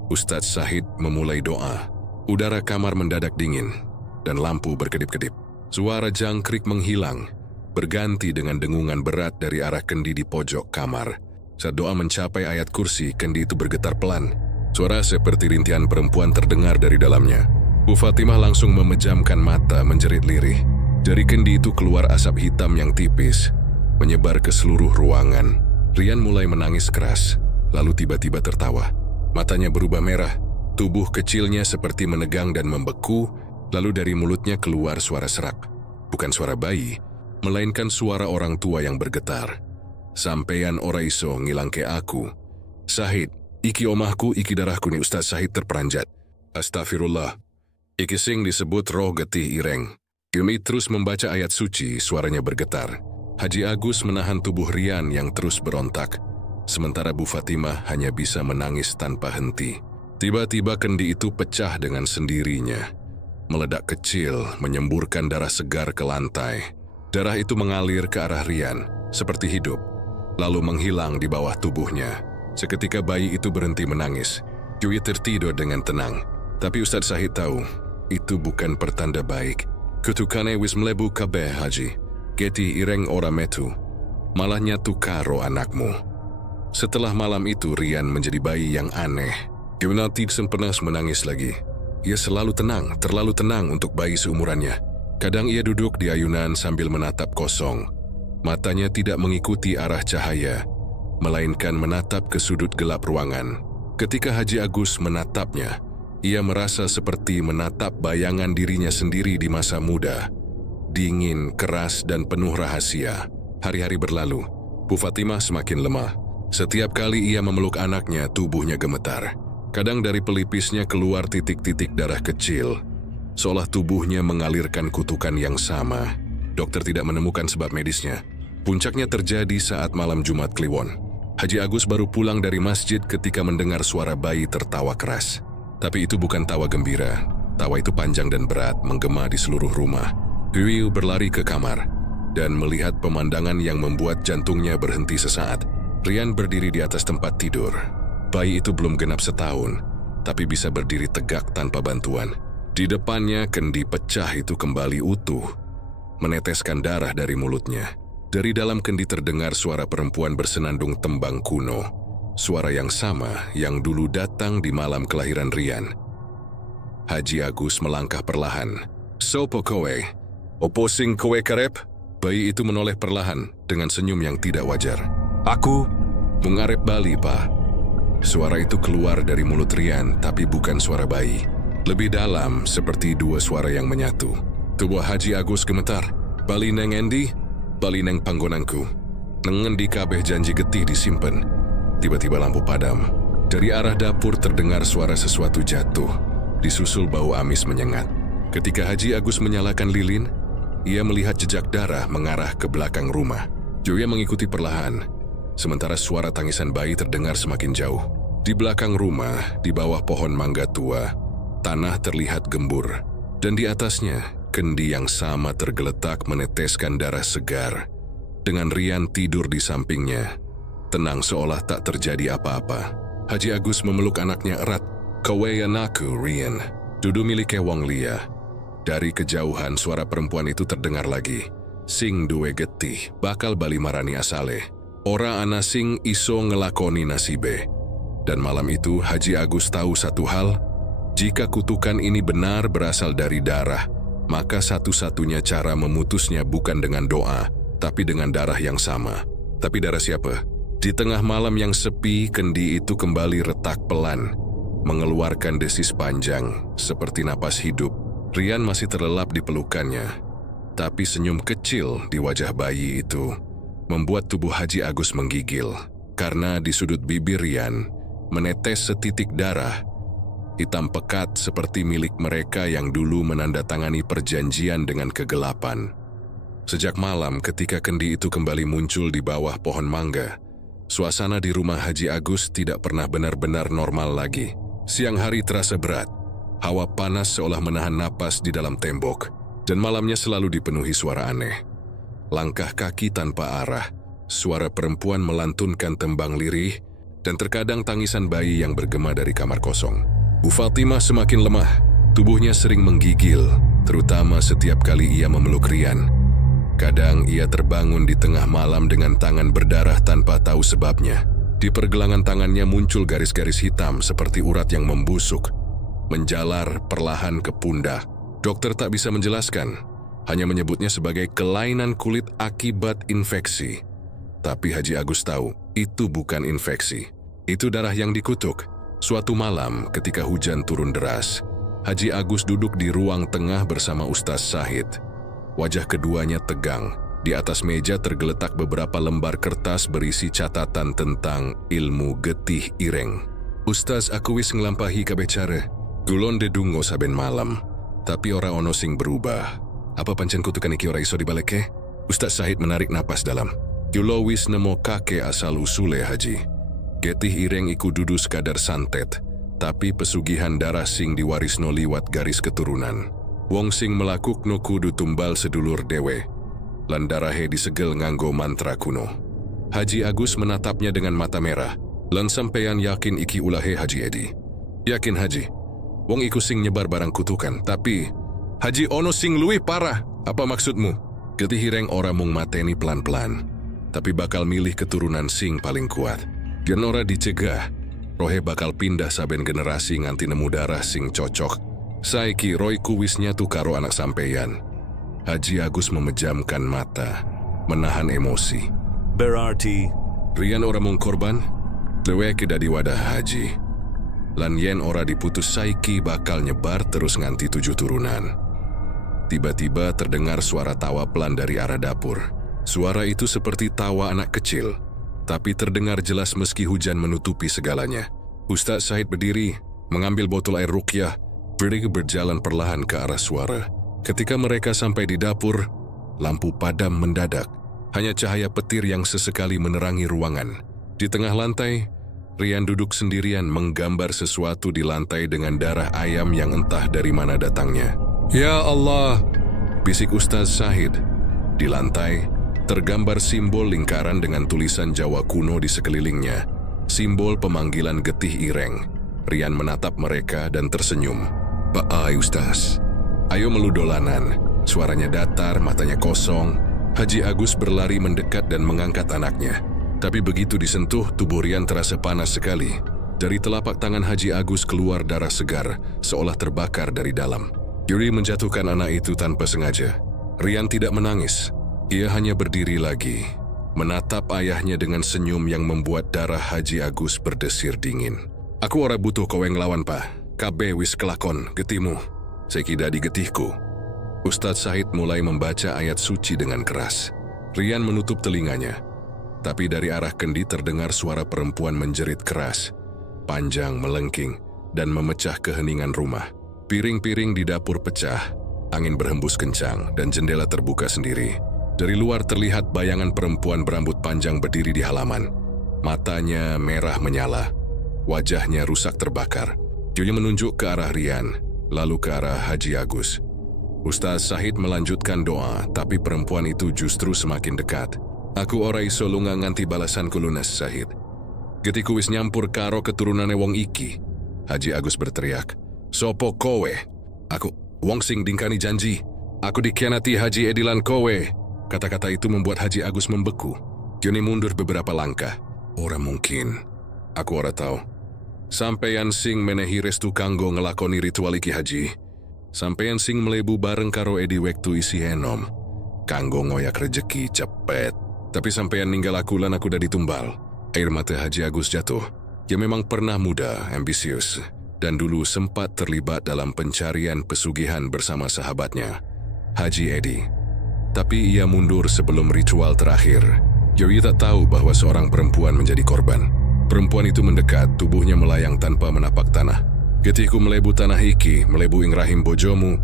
Ustadz Syahid memulai doa. Udara kamar mendadak dingin, dan lampu berkedip-kedip. Suara jangkrik menghilang, berganti dengan dengungan berat dari arah kendi di pojok kamar. Saat doa mencapai ayat kursi, kendi itu bergetar pelan. Suara seperti rintihan perempuan terdengar dari dalamnya. Bu Fatimah langsung memejamkan mata menjerit lirih. Dari kendi itu keluar asap hitam yang tipis, menyebar ke seluruh ruangan. Rian mulai menangis keras, lalu tiba-tiba tertawa. Matanya berubah merah, tubuh kecilnya seperti menegang dan membeku, lalu dari mulutnya keluar suara serak. Bukan suara bayi, melainkan suara orang tua yang bergetar. Sampeyan ora iso ngilangke aku. Syahid, iki omahku, iki darahku nih. Ustaz Syahid terperanjat. Astagfirullah. Iki sing disebut roh getih ireng. Demi terus membaca ayat suci, suaranya bergetar. Haji Agus menahan tubuh Rian yang terus berontak, sementara Bu Fatimah hanya bisa menangis tanpa henti. Tiba-tiba kendi itu pecah dengan sendirinya. Meledak kecil, menyemburkan darah segar ke lantai. Darah itu mengalir ke arah Rian, seperti hidup, lalu menghilang di bawah tubuhnya. Seketika bayi itu berhenti menangis. Yui tertidur dengan tenang. Tapi Ustadz Syahid tahu, itu bukan pertanda baik. Kutukane wis mlebu kabeh, Haji. Getih ireng ora metu, malah nyatu karo anakmu. Setelah malam itu, Rian menjadi bayi yang aneh. Dia tidak pernah menangis lagi. Ia selalu tenang, terlalu tenang untuk bayi seumurannya. Kadang ia duduk di ayunan sambil menatap kosong. Matanya tidak mengikuti arah cahaya, melainkan menatap ke sudut gelap ruangan. Ketika Haji Agus menatapnya, ia merasa seperti menatap bayangan dirinya sendiri di masa muda. Dingin, keras, dan penuh rahasia. Hari-hari berlalu, Bu Fatimah semakin lemah. Setiap kali ia memeluk anaknya, tubuhnya gemetar. Kadang dari pelipisnya keluar titik-titik darah kecil, seolah tubuhnya mengalirkan kutukan yang sama. Dokter tidak menemukan sebab medisnya. Puncaknya terjadi saat malam Jumat Kliwon. Haji Agus baru pulang dari masjid ketika mendengar suara bayi tertawa keras. Tapi itu bukan tawa gembira. Tawa itu panjang dan berat, menggema di seluruh rumah. Huiyu berlari ke kamar dan melihat pemandangan yang membuat jantungnya berhenti sesaat. Rian berdiri di atas tempat tidur. Bayi itu belum genap setahun, tapi bisa berdiri tegak tanpa bantuan. Di depannya, kendi pecah itu kembali utuh, meneteskan darah dari mulutnya. Dari dalam kendi terdengar suara perempuan bersenandung tembang kuno. Suara yang sama yang dulu datang di malam kelahiran Rian. Haji Agus melangkah perlahan. Sopo kowe? Opo sing kowe karep? Bayi itu menoleh perlahan dengan senyum yang tidak wajar. Aku mengarep bali, Pak. Suara itu keluar dari mulut Rian, tapi bukan suara bayi. Lebih dalam, seperti dua suara yang menyatu. Tubuh Haji Agus gemetar. Bali neng endi? Bali neng panggonanku. Nengendi kabeh janji getih disimpen. Tiba-tiba lampu padam. Dari arah dapur terdengar suara sesuatu jatuh. Disusul bau amis menyengat. Ketika Haji Agus menyalakan lilin, ia melihat jejak darah mengarah ke belakang rumah. Joya mengikuti perlahan, sementara suara tangisan bayi terdengar semakin jauh. Di belakang rumah, di bawah pohon mangga tua, tanah terlihat gembur, dan di atasnya, kendi yang sama tergeletak meneteskan darah segar. Dengan Rian tidur di sampingnya, tenang seolah tak terjadi apa-apa. Haji Agus memeluk anaknya erat. "Kawe anakku, Rian, dudu milike Wong Lia." Dari kejauhan suara perempuan itu terdengar lagi. "Sing duwe getih, bakal bali marani asale. Ora ana sing iso ngelakoni nasibe." Dan malam itu Haji Agus tahu satu hal, jika kutukan ini benar berasal dari darah, maka satu-satunya cara memutusnya bukan dengan doa, tapi dengan darah yang sama. Tapi darah siapa? Di tengah malam yang sepi, kendi itu kembali retak pelan, mengeluarkan desis panjang, seperti napas hidup. Rian masih terlelap di pelukannya, tapi senyum kecil di wajah bayi itu membuat tubuh Haji Agus menggigil, karena di sudut bibir Rian menetes setitik darah, hitam pekat seperti milik mereka yang dulu menandatangani perjanjian dengan kegelapan. Sejak malam ketika kendi itu kembali muncul di bawah pohon mangga, suasana di rumah Haji Agus tidak pernah benar-benar normal lagi. Siang hari terasa berat, hawa panas seolah menahan napas di dalam tembok, dan malamnya selalu dipenuhi suara aneh. Langkah kaki tanpa arah, suara perempuan melantunkan tembang lirih, dan terkadang tangisan bayi yang bergema dari kamar kosong. Bu Fatimah semakin lemah, tubuhnya sering menggigil, terutama setiap kali ia memeluk Rian. Kadang ia terbangun di tengah malam dengan tangan berdarah tanpa tahu sebabnya. Di pergelangan tangannya muncul garis-garis hitam seperti urat yang membusuk, menjalar perlahan ke pundak. Dokter tak bisa menjelaskan, hanya menyebutnya sebagai kelainan kulit akibat infeksi. Tapi Haji Agus tahu, itu bukan infeksi. Itu darah yang dikutuk. Suatu malam ketika hujan turun deras, Haji Agus duduk di ruang tengah bersama Ustaz Syahid. Wajah keduanya tegang. Di atas meja tergeletak beberapa lembar kertas berisi catatan tentang ilmu getih ireng. "Ustaz, aku wis nglampahi kabeh cara. Gulon dedungo saben malam, tapi ora ono sing berubah. Apa pancen kutukan iki ora iso dibaleke?" Ustaz Syahid menarik napas dalam. "Kulo wis nemo kake asal usule Haji. Getih ireng iku dudu sekadar santet, tapi pesugihan darah sing diwarisno liwat garis keturunan. Wong sing melakukno kudu tumbal sedulur dewe, lan darahe disegel nganggo mantra kuno." Haji Agus menatapnya dengan mata merah. "Lan sampeyan yakin iki ulahe Haji Edi?" "Yakin Haji. Wong iku sing nyebar barang kutukan, tapi Haji ono sing luwih parah. Apa maksudmu?" "Getih ireng ora mung mateni pelan-pelan, tapi bakal milih keturunan sing paling kuat. Yen ora dicegah, rohe bakal pindah saben generasi nganti nemu darah sing cocok. Saiki roiku wis nyatu karo anak sampeyan." Haji Agus memejamkan mata, menahan emosi. "Berarti Rian ora mung korban, leweke dadi wadah Haji. Lan yen ora diputus saiki bakal nyebar terus nganti 7 turunan." Tiba-tiba terdengar suara tawa pelan dari arah dapur. Suara itu seperti tawa anak kecil, tapi terdengar jelas meski hujan menutupi segalanya. Ustaz Syahid berdiri, mengambil botol air ruqyah, berjalan perlahan ke arah suara. Ketika mereka sampai di dapur, lampu padam mendadak. Hanya cahaya petir yang sesekali menerangi ruangan. Di tengah lantai, Rian duduk sendirian menggambar sesuatu di lantai dengan darah ayam yang entah dari mana datangnya. "Ya Allah!" bisik Ustaz Syahid. Di lantai, tergambar simbol lingkaran dengan tulisan Jawa kuno di sekelilingnya. Simbol pemanggilan getih ireng. Rian menatap mereka dan tersenyum. "Baai Ustaz." "Ayo meludolanan." Suaranya datar, matanya kosong. Haji Agus berlari mendekat dan mengangkat anaknya. Tapi begitu disentuh, tubuh Rian terasa panas sekali. Dari telapak tangan Haji Agus keluar darah segar, seolah terbakar dari dalam. Yuri menjatuhkan anak itu tanpa sengaja. Rian tidak menangis. Ia hanya berdiri lagi, menatap ayahnya dengan senyum yang membuat darah Haji Agus berdesir dingin. "Aku ora butuh kowe nglawan, Pak. Kabeh wis kelakon getimu. Saiki dadi getihku." Ustaz Syahid mulai membaca ayat suci dengan keras. Rian menutup telinganya. Tapi dari arah kendi terdengar suara perempuan menjerit keras, panjang, melengking, dan memecah keheningan rumah. Piring-piring di dapur pecah, angin berhembus kencang, dan jendela terbuka sendiri. Dari luar terlihat bayangan perempuan berambut panjang berdiri di halaman. Matanya merah menyala. Wajahnya rusak terbakar. Dia menunjuk ke arah Rian, lalu ke arah Haji Agus. Ustaz Sahid melanjutkan doa, tapi perempuan itu justru semakin dekat. Aku ora iso lunga nganti balasanku lunas, Sahid. Getiku wis nyampur karo keturunane wong iki. Haji Agus berteriak. Sopo kowe? Aku, wong sing dingkani janji. Aku dikhianati Haji Edi lan kowe. Kata-kata itu membuat Haji Agus membeku. Joni mundur beberapa langkah. Ora mungkin. Aku ora tahu. Sampeyan sing menehi restu kanggo ngelakoni ritual iki Haji. Sampeyan sing melebu bareng karo Edi wektu isi enom. Kanggo ngoyak rejeki cepet. Tapi sampeyan ninggal aku lan aku dadi tumbal. Air mata Haji Agus jatuh. Dia memang pernah muda, ambisius, dan dulu sempat terlibat dalam pencarian pesugihan bersama sahabatnya, Haji Edi. Tapi ia mundur sebelum ritual terakhir. Joey tak tahu bahwa seorang perempuan menjadi korban. Perempuan itu mendekat, tubuhnya melayang tanpa menapak tanah. Getiku melebu tanah iki, melebu ing rahim bojomu,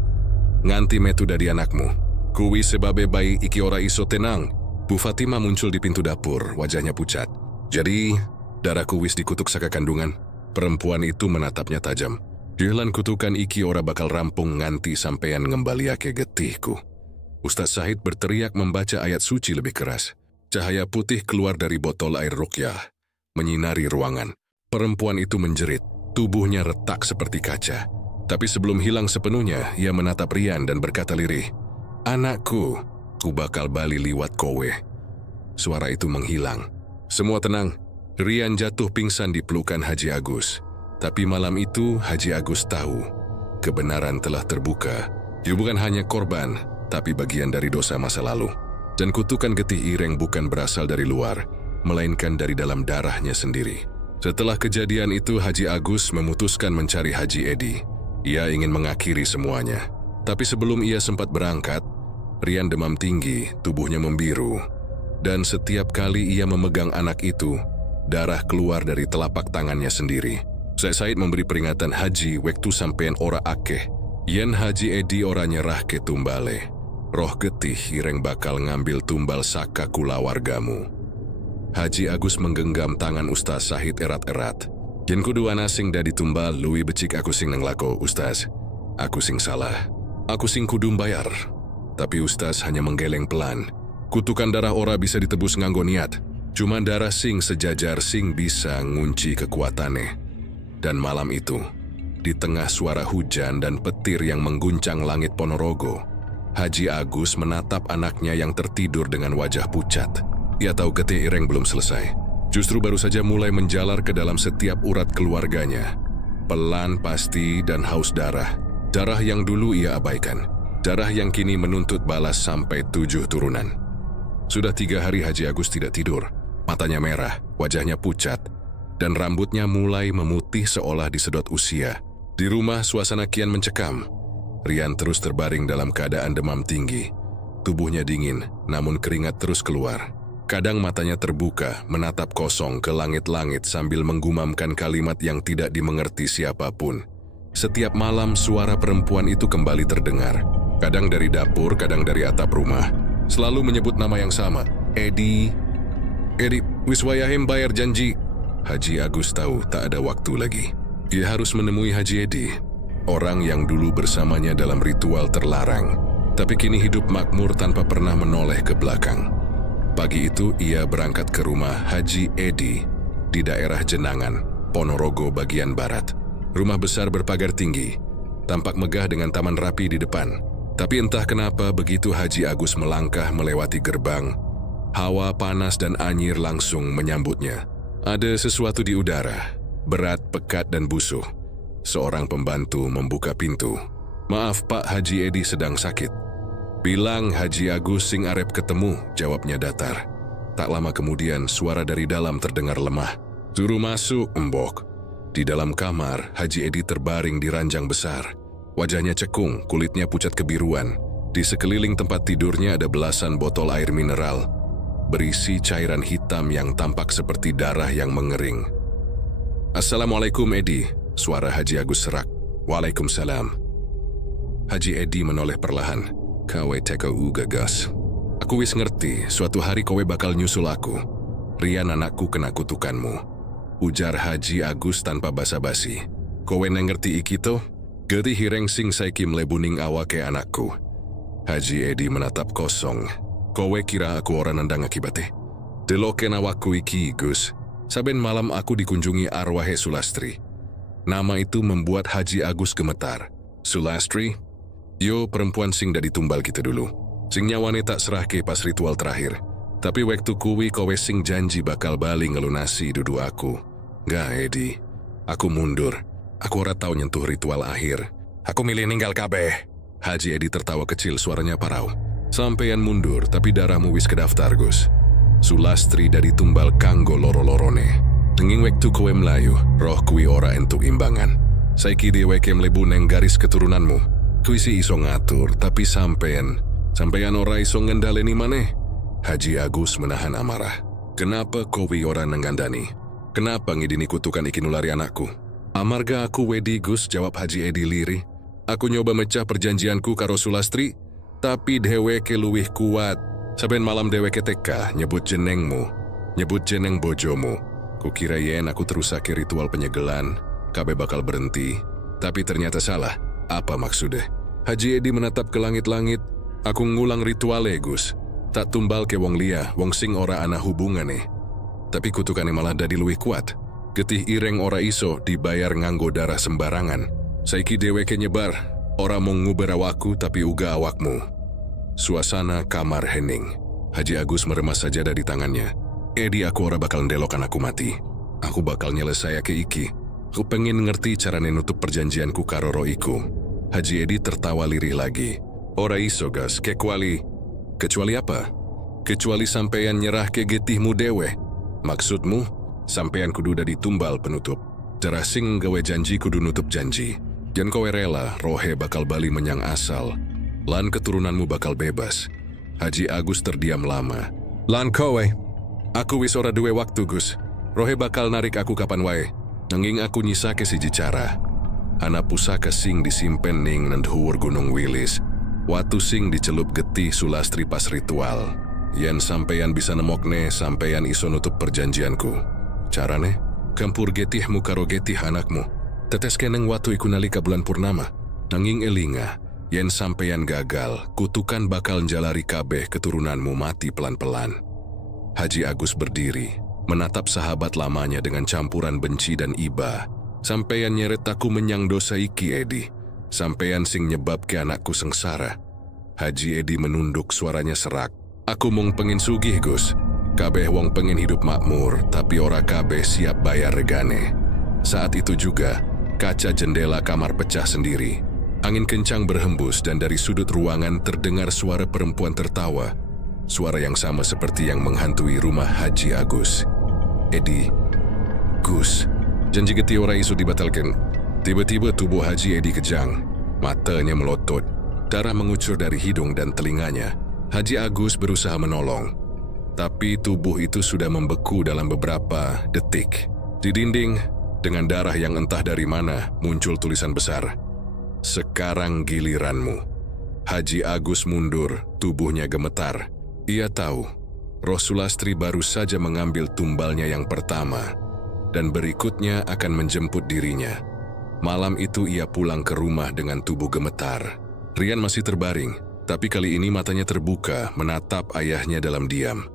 nganti metu dadi anakmu. Kuwi sebabe bayi iki ora iso tenang. Bu Fatima muncul di pintu dapur, wajahnya pucat. Jadi, darahku wis dikutuk saka kandungan. Perempuan itu menatapnya tajam. Dilan kutukan iki ora bakal rampung nganti sampeyan ngembaliake getihku. Ustaz Sahid berteriak membaca ayat suci lebih keras. Cahaya putih keluar dari botol air ruqyah, menyinari ruangan. Perempuan itu menjerit. Tubuhnya retak seperti kaca. Tapi sebelum hilang sepenuhnya, ia menatap Rian dan berkata lirih, "Anakku, ku bakal bali liwat kowe." Suara itu menghilang. Semua tenang. Rian jatuh pingsan di pelukan Haji Agus. Tapi malam itu Haji Agus tahu, kebenaran telah terbuka. Dia bukan hanya korban, tapi bagian dari dosa masa lalu. Dan kutukan getih Ireng bukan berasal dari luar, melainkan dari dalam darahnya sendiri. Setelah kejadian itu, Haji Agus memutuskan mencari Haji Edi. Ia ingin mengakhiri semuanya. Tapi sebelum ia sempat berangkat, Rian demam tinggi, tubuhnya membiru. Dan setiap kali ia memegang anak itu, darah keluar dari telapak tangannya sendiri. Said memberi peringatan Haji wektu sampean ora akeh. Yen Haji Edi ora nyerah ke tumbale. Roh getih Ireng bakal ngambil tumbal saka kula wargamu. Haji Agus menggenggam tangan Ustaz Sahid erat-erat. Yen kudu ana sing dadi tumbal, luwi becik aku sing nang lako, Ustaz. Aku sing salah. Aku sing kudu bayar. Tapi Ustaz hanya menggeleng pelan. Kutukan darah ora bisa ditebus nganggo niat. Cuma darah sing sejajar sing bisa ngunci kekuatane. Dan malam itu, di tengah suara hujan dan petir yang mengguncang langit Ponorogo, Haji Agus menatap anaknya yang tertidur dengan wajah pucat. Ia tahu getih Ireng belum selesai. Justru baru saja mulai menjalar ke dalam setiap urat keluarganya. Pelan, pasti, dan haus darah. Darah yang dulu ia abaikan. Darah yang kini menuntut balas sampai 7 turunan. Sudah 3 hari Haji Agus tidak tidur. Matanya merah, wajahnya pucat, dan rambutnya mulai memutih seolah disedot usia. Di rumah suasana kian mencekam. Rian terus terbaring dalam keadaan demam tinggi. Tubuhnya dingin, namun keringat terus keluar. Kadang matanya terbuka, menatap kosong ke langit-langit sambil menggumamkan kalimat yang tidak dimengerti siapapun. Setiap malam suara perempuan itu kembali terdengar. Kadang dari dapur, kadang dari atap rumah. Selalu menyebut nama yang sama. Edi, wis wayahim bayar janji. Haji Agus tahu tak ada waktu lagi. Dia harus menemui Haji Edi. Orang yang dulu bersamanya dalam ritual terlarang. Tapi kini hidup makmur tanpa pernah menoleh ke belakang. Pagi itu ia berangkat ke rumah Haji Edi di daerah Jenangan, Ponorogo bagian barat. Rumah besar berpagar tinggi, tampak megah dengan taman rapi di depan. Tapi entah kenapa begitu Haji Agus melangkah melewati gerbang, hawa panas dan anyir langsung menyambutnya. Ada sesuatu di udara, berat, pekat dan busuh. Seorang pembantu membuka pintu. "Maaf Pak, Haji Edi sedang sakit." "Bilang Haji Agus sing arep ketemu," jawabnya datar. Tak lama kemudian suara dari dalam terdengar lemah. "Suruh masuk, Mbok." Di dalam kamar, Haji Edi terbaring di ranjang besar. Wajahnya cekung, kulitnya pucat kebiruan. Di sekeliling tempat tidurnya ada belasan botol air mineral, berisi cairan hitam yang tampak seperti darah yang mengering. "Assalamualaikum Edi," suara Haji Agus serak. "Waalaikumsalam." Haji Edi menoleh perlahan. "Kowe teko gagas. Aku wis ngerti, suatu hari kowe bakal nyusul aku. Rian anakku kena kutukanmu. ujar Haji Agus tanpa basa-basi. Kowe ngerti iki to? Getih hireng sing saiki mlebuning awake anakku. Haji Edi menatap kosong. Kowe kira aku ora nendang akibate? Deloken awakku iki, Gus. Saben malam aku dikunjungi arwahe Sulastri. Nama itu membuat Haji Agus gemetar. Sulastri? Yo perempuan sing dari tumbal kita dulu. Sing nyawane tak serahke pas ritual terakhir. Tapi waktu kuwi kowe sing janji bakal bali ngelunasi dudu aku. Nggak, Edi. Aku mundur. Aku ora tau nyentuh ritual akhir. Aku milih ninggal kabeh. Haji Edi tertawa kecil, suaranya parau. Sampeyan mundur, tapi darahmu wis kedaftar, Gus. Sulastri dari tumbal kanggo loro-lorone. Tenging waktu kowe melayu, roh kuwi ora entuk imbangan. Saiki dheweke mlebu neng garis keturunanmu. Kuwi si iso ngatur, tapi sampeyan ora iso ngendaleni maneh. Haji Agus menahan amarah. Kenapa kowe ora nenggandani? Kenapa ngidini kutukan iki nulari anakku? Amarga aku wedi, Gus, jawab Haji Edi liri. Aku nyoba mecah perjanjianku karo Sulastri, tapi dheweke luwih kuat. Saben malam dheweke teka nyebut jenengmu, nyebut jeneng bojomu. Kukira yen aku terusake ritual penyegelan, kabeh bakal berhenti. Tapi ternyata salah. Apa maksudnya? Haji Edi menatap ke langit-langit. Aku ngulang rituale, Gus. Tak tumbal ke wong liya, wong sing ora ana hubungane. Tapi kutukane malah dadi luwih kuat. Getih ireng ora iso dibayar nganggo darah sembarangan. Saiki dheweke nyebar, ora mung nguber awakku tapi uga awakmu. Suasana kamar hening. Haji Agus meremas sajadah di tangannya. Edi, aku ora bakal ndelok anakku mati. Aku bakal nyelesaiake iki. Aku pengen ngerti carane nutup perjanjianku karo roh iku. Haji Edi tertawa lirih lagi. Ora iso, Gas, kecuali apa? Kecuali sampeyan nyerah ke getihmu dewe. Maksudmu? Sampeyan kudu dadi tumbal penutup. Darah sing gawe janji kudu nutup janji. Jan kowe rela, rohe bakal bali menyang asal. Lan keturunanmu bakal bebas. Haji Agus terdiam lama. Lan kowe? Aku wis ora duwe waktu, Gus. Rohe bakal narik aku kapan wae. Nanging aku nyisake siji cara. Ana pusaka sing disimpen ning nendhuwur Gunung Wilis. Watu sing dicelup getih Sulastri pas ritual. Yen sampeyan bisa nemokne, sampeyan iso nutup perjanjianku. Carane? Campur getihmu karo getih anakmu. Teteske neng watu iku nalika bulan purnama. Nanging elinga, yen sampeyan gagal, kutukan bakal njalari kabeh keturunanmu mati pelan-pelan. Haji Agus berdiri, menatap sahabat lamanya dengan campuran benci dan iba. Sampeyan nyeret aku menyang dosa iki, Edi. Sampeyan sing nyebabke anakku sengsara. Haji Edi menunduk, suaranya serak. Aku mung pengen sugih, Gus. Kabeh wong pengen hidup makmur, tapi ora kabeh siap bayar regane. Saat itu juga, kaca jendela kamar pecah sendiri. Angin kencang berhembus dan dari sudut ruangan terdengar suara perempuan tertawa. Suara yang sama seperti yang menghantui rumah Haji Agus. Edi, Gus, janji getih ora isu dibatalkan. Tiba-tiba tubuh Haji Edi kejang. Matanya melotot. Darah mengucur dari hidung dan telinganya. Haji Agus berusaha menolong. Tapi tubuh itu sudah membeku dalam beberapa detik. Di dinding, dengan darah yang entah dari mana, muncul tulisan besar. Sekarang giliranmu. Haji Agus mundur, tubuhnya gemetar. Ia tahu, roh Sulastri baru saja mengambil tumbalnya yang pertama, dan berikutnya akan menjemput dirinya. Malam itu ia pulang ke rumah dengan tubuh gemetar. Rian masih terbaring, tapi kali ini matanya terbuka, menatap ayahnya dalam diam.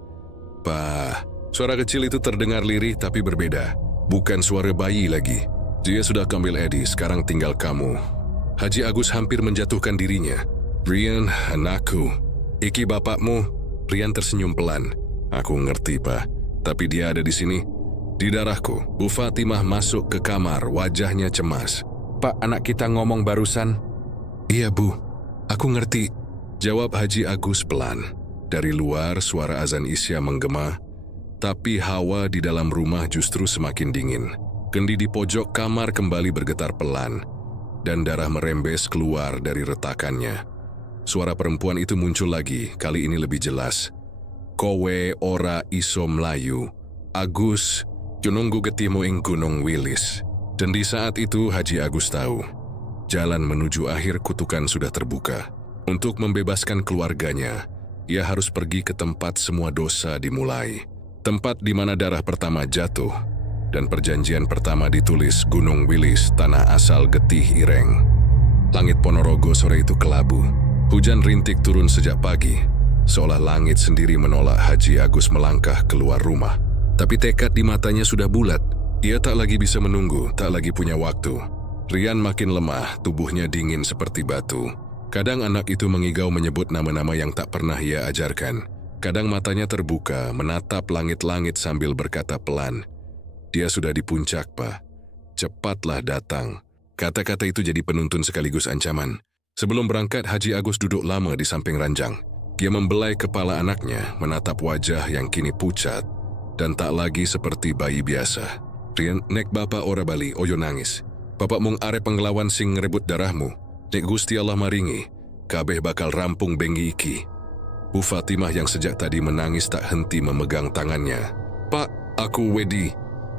Pak, suara kecil itu terdengar lirih tapi berbeda. Bukan suara bayi lagi. Dia sudah ambil Edi, sekarang tinggal kamu. Haji Agus hampir menjatuhkan dirinya. Rian, anakku. Iki bapakmu. Rian tersenyum pelan. Aku ngerti, Pak. Tapi dia ada di sini. Di darahku. Bu Fatimah masuk ke kamar, wajahnya cemas. Pak, anak kita ngomong barusan. Iya, Bu. Aku ngerti. Jawab Haji Agus pelan. Dari luar suara azan Isya menggema, tapi hawa di dalam rumah justru semakin dingin. Kendi di pojok kamar kembali bergetar pelan, dan darah merembes keluar dari retakannya. Suara perempuan itu muncul lagi, kali ini lebih jelas. Kowe ora iso mlayu. Agus, jununggu getihmu ing Gunung Wilis. Dan di saat itu Haji Agus tahu, jalan menuju akhir kutukan sudah terbuka. Untuk membebaskan keluarganya, ia harus pergi ke tempat semua dosa dimulai. Tempat di mana darah pertama jatuh, dan perjanjian pertama ditulis Gunung Wilis, tanah asal Getih Ireng. Langit Ponorogo sore itu kelabu. Hujan rintik turun sejak pagi, seolah langit sendiri menolak Haji Agus melangkah keluar rumah. Tapi tekad di matanya sudah bulat. Ia tak lagi bisa menunggu, tak lagi punya waktu. Rian makin lemah, tubuhnya dingin seperti batu. Kadang anak itu mengigau menyebut nama-nama yang tak pernah ia ajarkan. Kadang matanya terbuka, menatap langit-langit sambil berkata pelan, "Dia sudah di puncak, Pak. Cepatlah datang." Kata-kata itu jadi penuntun sekaligus ancaman. Sebelum berangkat, Haji Agus duduk lama di samping ranjang. Dia membelai kepala anaknya, menatap wajah yang kini pucat, dan tak lagi seperti bayi biasa. "Rian, nek Bapak ora bali, ojo nangis. Bapak mung arep penglawan sing ngerebut darahmu. Nek Gusti Allah maringi, kabeh bakal rampung bengi iki." Bu Fatimah yang sejak tadi menangis tak henti memegang tangannya. "Pak, aku wedi."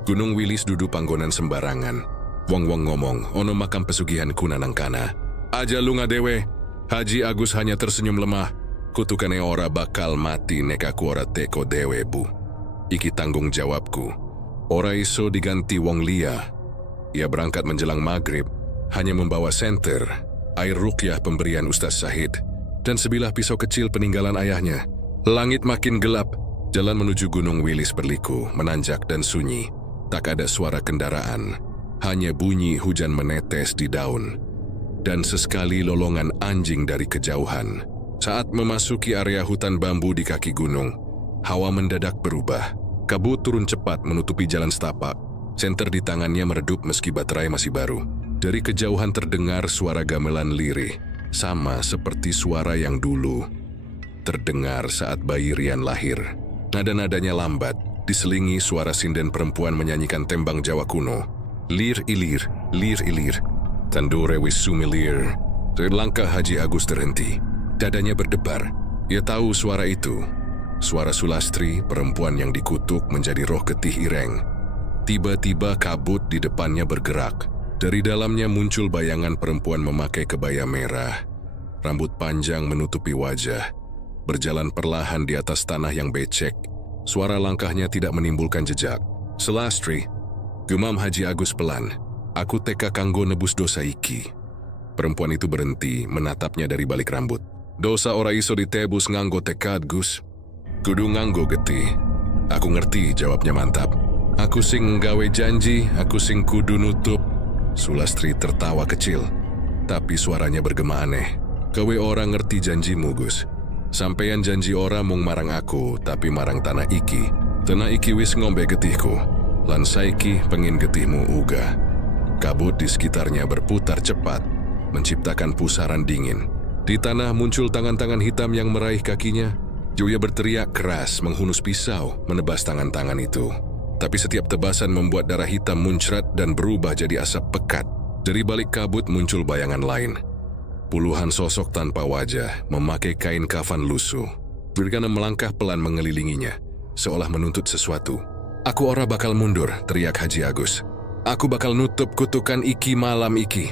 Gunung Wilis dudu panggonan sembarangan. Wong-wong ngomong, ono makam pesugihan kuna nang kana. "Aja lu ngadewe." Haji Agus hanya tersenyum lemah. "Kutukane ora bakal mati nek aku ora teko dewe, Bu. Iki tanggung jawabku. Ora iso diganti wong liya." Ia berangkat menjelang maghrib, hanya membawa senter, air ruqyah pemberian Ustaz Syahid, dan sebilah pisau kecil peninggalan ayahnya. Langit makin gelap, jalan menuju Gunung Wilis berliku, menanjak dan sunyi. Tak ada suara kendaraan, hanya bunyi hujan menetes di daun, dan sesekali lolongan anjing dari kejauhan. Saat memasuki area hutan bambu di kaki gunung, hawa mendadak berubah. Kabut turun cepat menutupi jalan setapak. Senter di tangannya meredup meski baterai masih baru. Dari kejauhan terdengar suara gamelan lirih, sama seperti suara yang dulu terdengar saat bayi Rian lahir. Nada-nadanya lambat, diselingi suara sinden perempuan menyanyikan tembang Jawa kuno. "Lir ilir, lir ilir, tandure wis sumilir." Langkah Haji Agus terhenti. Dadanya berdebar. Ia tahu suara itu. Suara Sulastri, perempuan yang dikutuk menjadi roh Getih Ireng. Tiba-tiba kabut di depannya bergerak. Dari dalamnya muncul bayangan perempuan memakai kebaya merah. Rambut panjang menutupi wajah. Berjalan perlahan di atas tanah yang becek. Suara langkahnya tidak menimbulkan jejak. "Sulastri," gemam Haji Agus pelan. "Aku teka kanggo nebus dosa iki." Perempuan itu berhenti, menatapnya dari balik rambut. "Dosa ora iso ditebus nganggo tekad, Gus. Kudu nganggo getih." "Aku ngerti," jawabnya mantap. "Aku sing nggawe janji, aku sing kudu nutup." Sulastri tertawa kecil, tapi suaranya bergema aneh. "Kowe ora ngerti janjimu, Gus. Sampeyan janji ora mung marang aku, tapi marang tanah iki. Tanah iki wis ngombe getihku, lan saiki pengin getihmu uga." Kabut di sekitarnya berputar cepat, menciptakan pusaran dingin. Di tanah muncul tangan-tangan hitam yang meraih kakinya. Joya berteriak keras, menghunus pisau, menebas tangan-tangan itu. Tapi setiap tebasan membuat darah hitam muncrat dan berubah jadi asap pekat. Dari balik kabut muncul bayangan lain. Puluhan sosok tanpa wajah, memakai kain kafan lusuh. Wirgana melangkah pelan mengelilinginya, seolah menuntut sesuatu. "Aku ora bakal mundur," teriak Haji Agus. "Aku bakal nutup kutukan iki malam iki."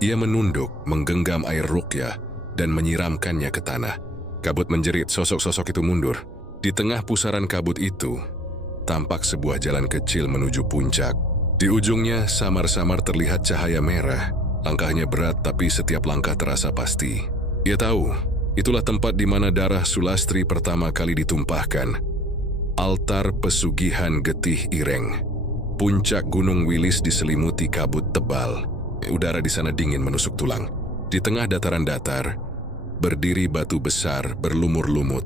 Ia menunduk, menggenggam air ruqyah, dan menyiramkannya ke tanah. Kabut menjerit, sosok-sosok itu mundur. Di tengah pusaran kabut itu, tampak sebuah jalan kecil menuju puncak. Di ujungnya, samar-samar terlihat cahaya merah. Langkahnya berat, tapi setiap langkah terasa pasti. Ia tahu, itulah tempat di mana darah Sulastri pertama kali ditumpahkan. Altar pesugihan Getih Ireng. Puncak Gunung Wilis diselimuti kabut tebal. Udara di sana dingin menusuk tulang. Di tengah dataran datar, berdiri batu besar berlumur-lumut.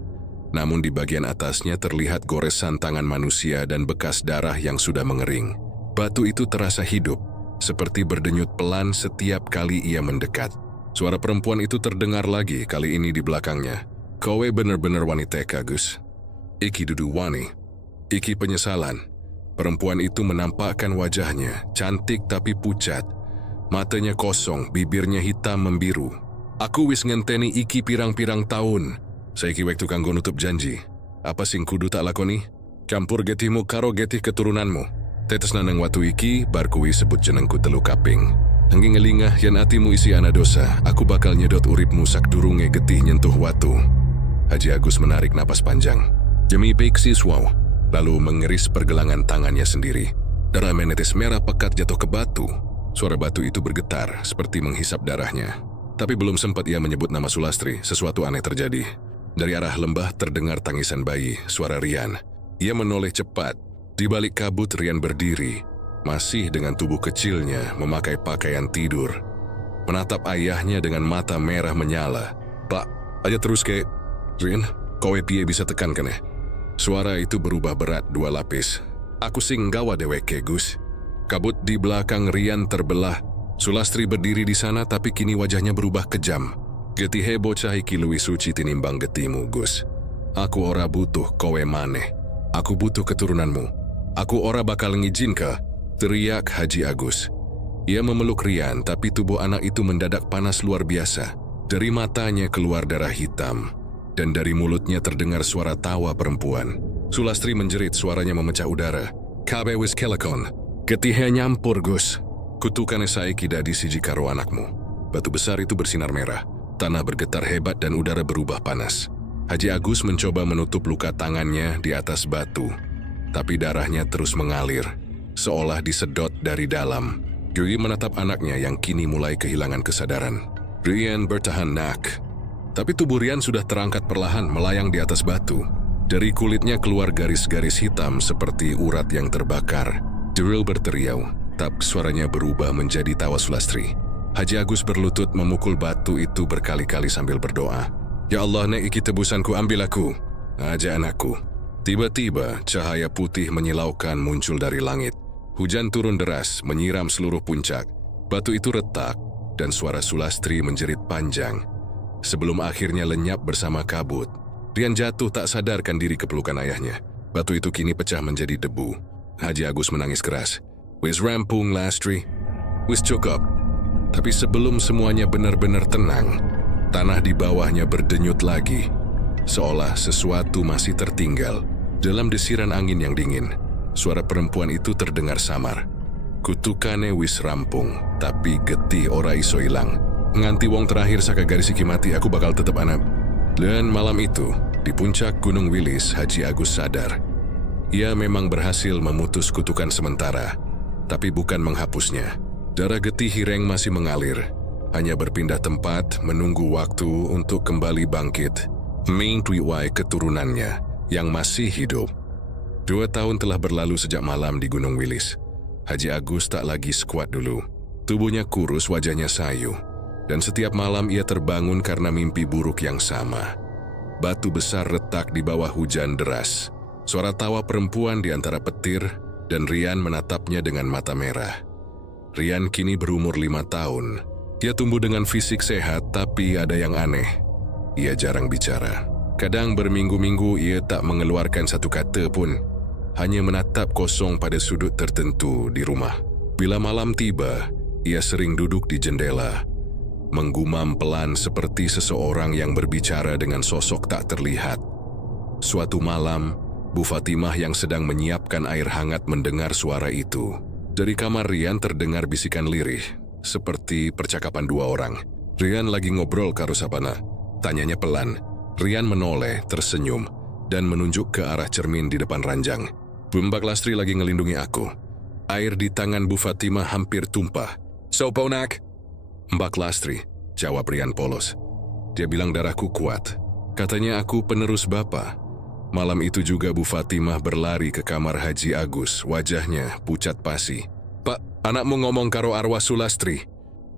Namun di bagian atasnya terlihat goresan tangan manusia dan bekas darah yang sudah mengering. Batu itu terasa hidup, seperti berdenyut pelan setiap kali ia mendekat. Suara perempuan itu terdengar lagi, kali ini di belakangnya. "Kowe bener-bener wanita, Gus. Iki dudu wani. Iki penyesalan." Perempuan itu menampakkan wajahnya, cantik tapi pucat. Matanya kosong, bibirnya hitam membiru. "Aku wis ngenteni iki pirang-pirang tahun. Saiki wektu kanggo nutup janji. Apa sing kudu tak lakoni? Campur getihmu karo getih keturunanmu. Tetesna nang watu iki, bar kuwi sebut jenengku telu kaping. Anggi ngelingah yen atimu isi ana dosa, aku bakal nyedot uripmu sakdurunge getih nyentuh watu." Haji Agus menarik napas panjang. Jemi peiksi wow, lalu mengeris pergelangan tangannya sendiri. Darah menetes merah pekat jatuh ke batu. Suara batu itu bergetar seperti menghisap darahnya. Tapi belum sempat ia menyebut nama Sulastri, sesuatu aneh terjadi. Dari arah lembah terdengar tangisan bayi, suara Rian. Ia menoleh cepat. Di balik kabut Rian berdiri, masih dengan tubuh kecilnya memakai pakaian tidur. Menatap ayahnya dengan mata merah menyala. "Pak, aja terus ke Rian, kowe piye bisa tekankan ya?" Suara itu berubah berat 2 lapis. "Aku sing nggawa deweke, Gus." Kabut di belakang Rian terbelah. Sulastri berdiri di sana tapi kini wajahnya berubah kejam. "Getihe bocah iki luwih suci tinimbang getimu, Gus. Aku ora butuh kowe maneh. Aku butuh keturunanmu. Aku ora bakal ngijin ke," teriak Haji Agus. Ia memeluk Rian tapi tubuh anak itu mendadak panas luar biasa. Dari matanya keluar darah hitam dan dari mulutnya terdengar suara tawa perempuan. Sulastri menjerit, suaranya memecah udara. "Kabe wis kelakon. Getihe nyampur, Gus. Kutukane saiki dadi siji karo anakmu." Batu besar itu bersinar merah. Tanah bergetar hebat dan udara berubah panas. Haji Agus mencoba menutup luka tangannya di atas batu. Tapi darahnya terus mengalir, seolah disedot dari dalam. Yui menatap anaknya yang kini mulai kehilangan kesadaran. "Rian, bertahan nak." Tapi tubuh Rian sudah terangkat perlahan melayang di atas batu. Dari kulitnya keluar garis-garis hitam seperti urat yang terbakar. Diril berteriau, tapi suaranya berubah menjadi tawa Sulastri. Haji Agus berlutut memukul batu itu berkali-kali sambil berdoa. "Ya Allah, nek iki tebusanku, ambil aku. Aja anakku." Tiba-tiba, cahaya putih menyilaukan muncul dari langit. Hujan turun deras, menyiram seluruh puncak. Batu itu retak, dan suara Sulastri menjerit panjang. Sebelum akhirnya lenyap bersama kabut, Rian jatuh tak sadarkan diri ke pelukan ayahnya. Batu itu kini pecah menjadi debu. Haji Agus menangis keras. "Wis rampung, Lastri. Wis cukup." Tapi sebelum semuanya benar-benar tenang, tanah di bawahnya berdenyut lagi, seolah sesuatu masih tertinggal. Dalam desiran angin yang dingin, suara perempuan itu terdengar samar. "Kutukane wis rampung, tapi geti ora iso ilang. Nganti wong terakhir saka garis iki mati, aku bakal tetep anak." Dan malam itu, di puncak Gunung Wilis, Haji Agus sadar. Ia memang berhasil memutus kutukan sementara, tapi bukan menghapusnya. Darah getih Hireng masih mengalir, hanya berpindah tempat menunggu waktu untuk kembali bangkit. Ming Tuiwai keturunannya yang masih hidup. 2 tahun telah berlalu sejak malam di Gunung Wilis. Haji Agus tak lagi sekuat dulu. Tubuhnya kurus, wajahnya sayu. Dan setiap malam ia terbangun karena mimpi buruk yang sama. Batu besar retak di bawah hujan deras. Suara tawa perempuan di antara petir, dan Rian menatapnya dengan mata merah. Rian kini berumur 5 tahun. Dia tumbuh dengan fisik sehat, tapi ada yang aneh. Ia jarang bicara. Kadang berminggu-minggu ia tak mengeluarkan satu kata pun. Hanya menatap kosong pada sudut tertentu di rumah. Bila malam tiba, ia sering duduk di jendela, menggumam pelan seperti seseorang yang berbicara dengan sosok tak terlihat. Suatu malam, Bu Fatimah yang sedang menyiapkan air hangat mendengar suara itu. Dari kamar Rian terdengar bisikan lirih, seperti percakapan 2 orang. "Rian lagi ngobrol karo sapana?" tanyanya pelan. Rian menoleh, tersenyum, dan menunjuk ke arah cermin di depan ranjang. "Mbak Lastri lagi ngelindungi aku." Air di tangan Bu Fatimah hampir tumpah. "Sopo nak?" "Mbak Lastri," jawab Rian polos. "Dia bilang darahku kuat. Katanya aku penerus Bapak." Malam itu juga Bu Fatimah berlari ke kamar Haji Agus, wajahnya pucat pasi. "Pak, anakmu ngomong karo arwah Sulastri."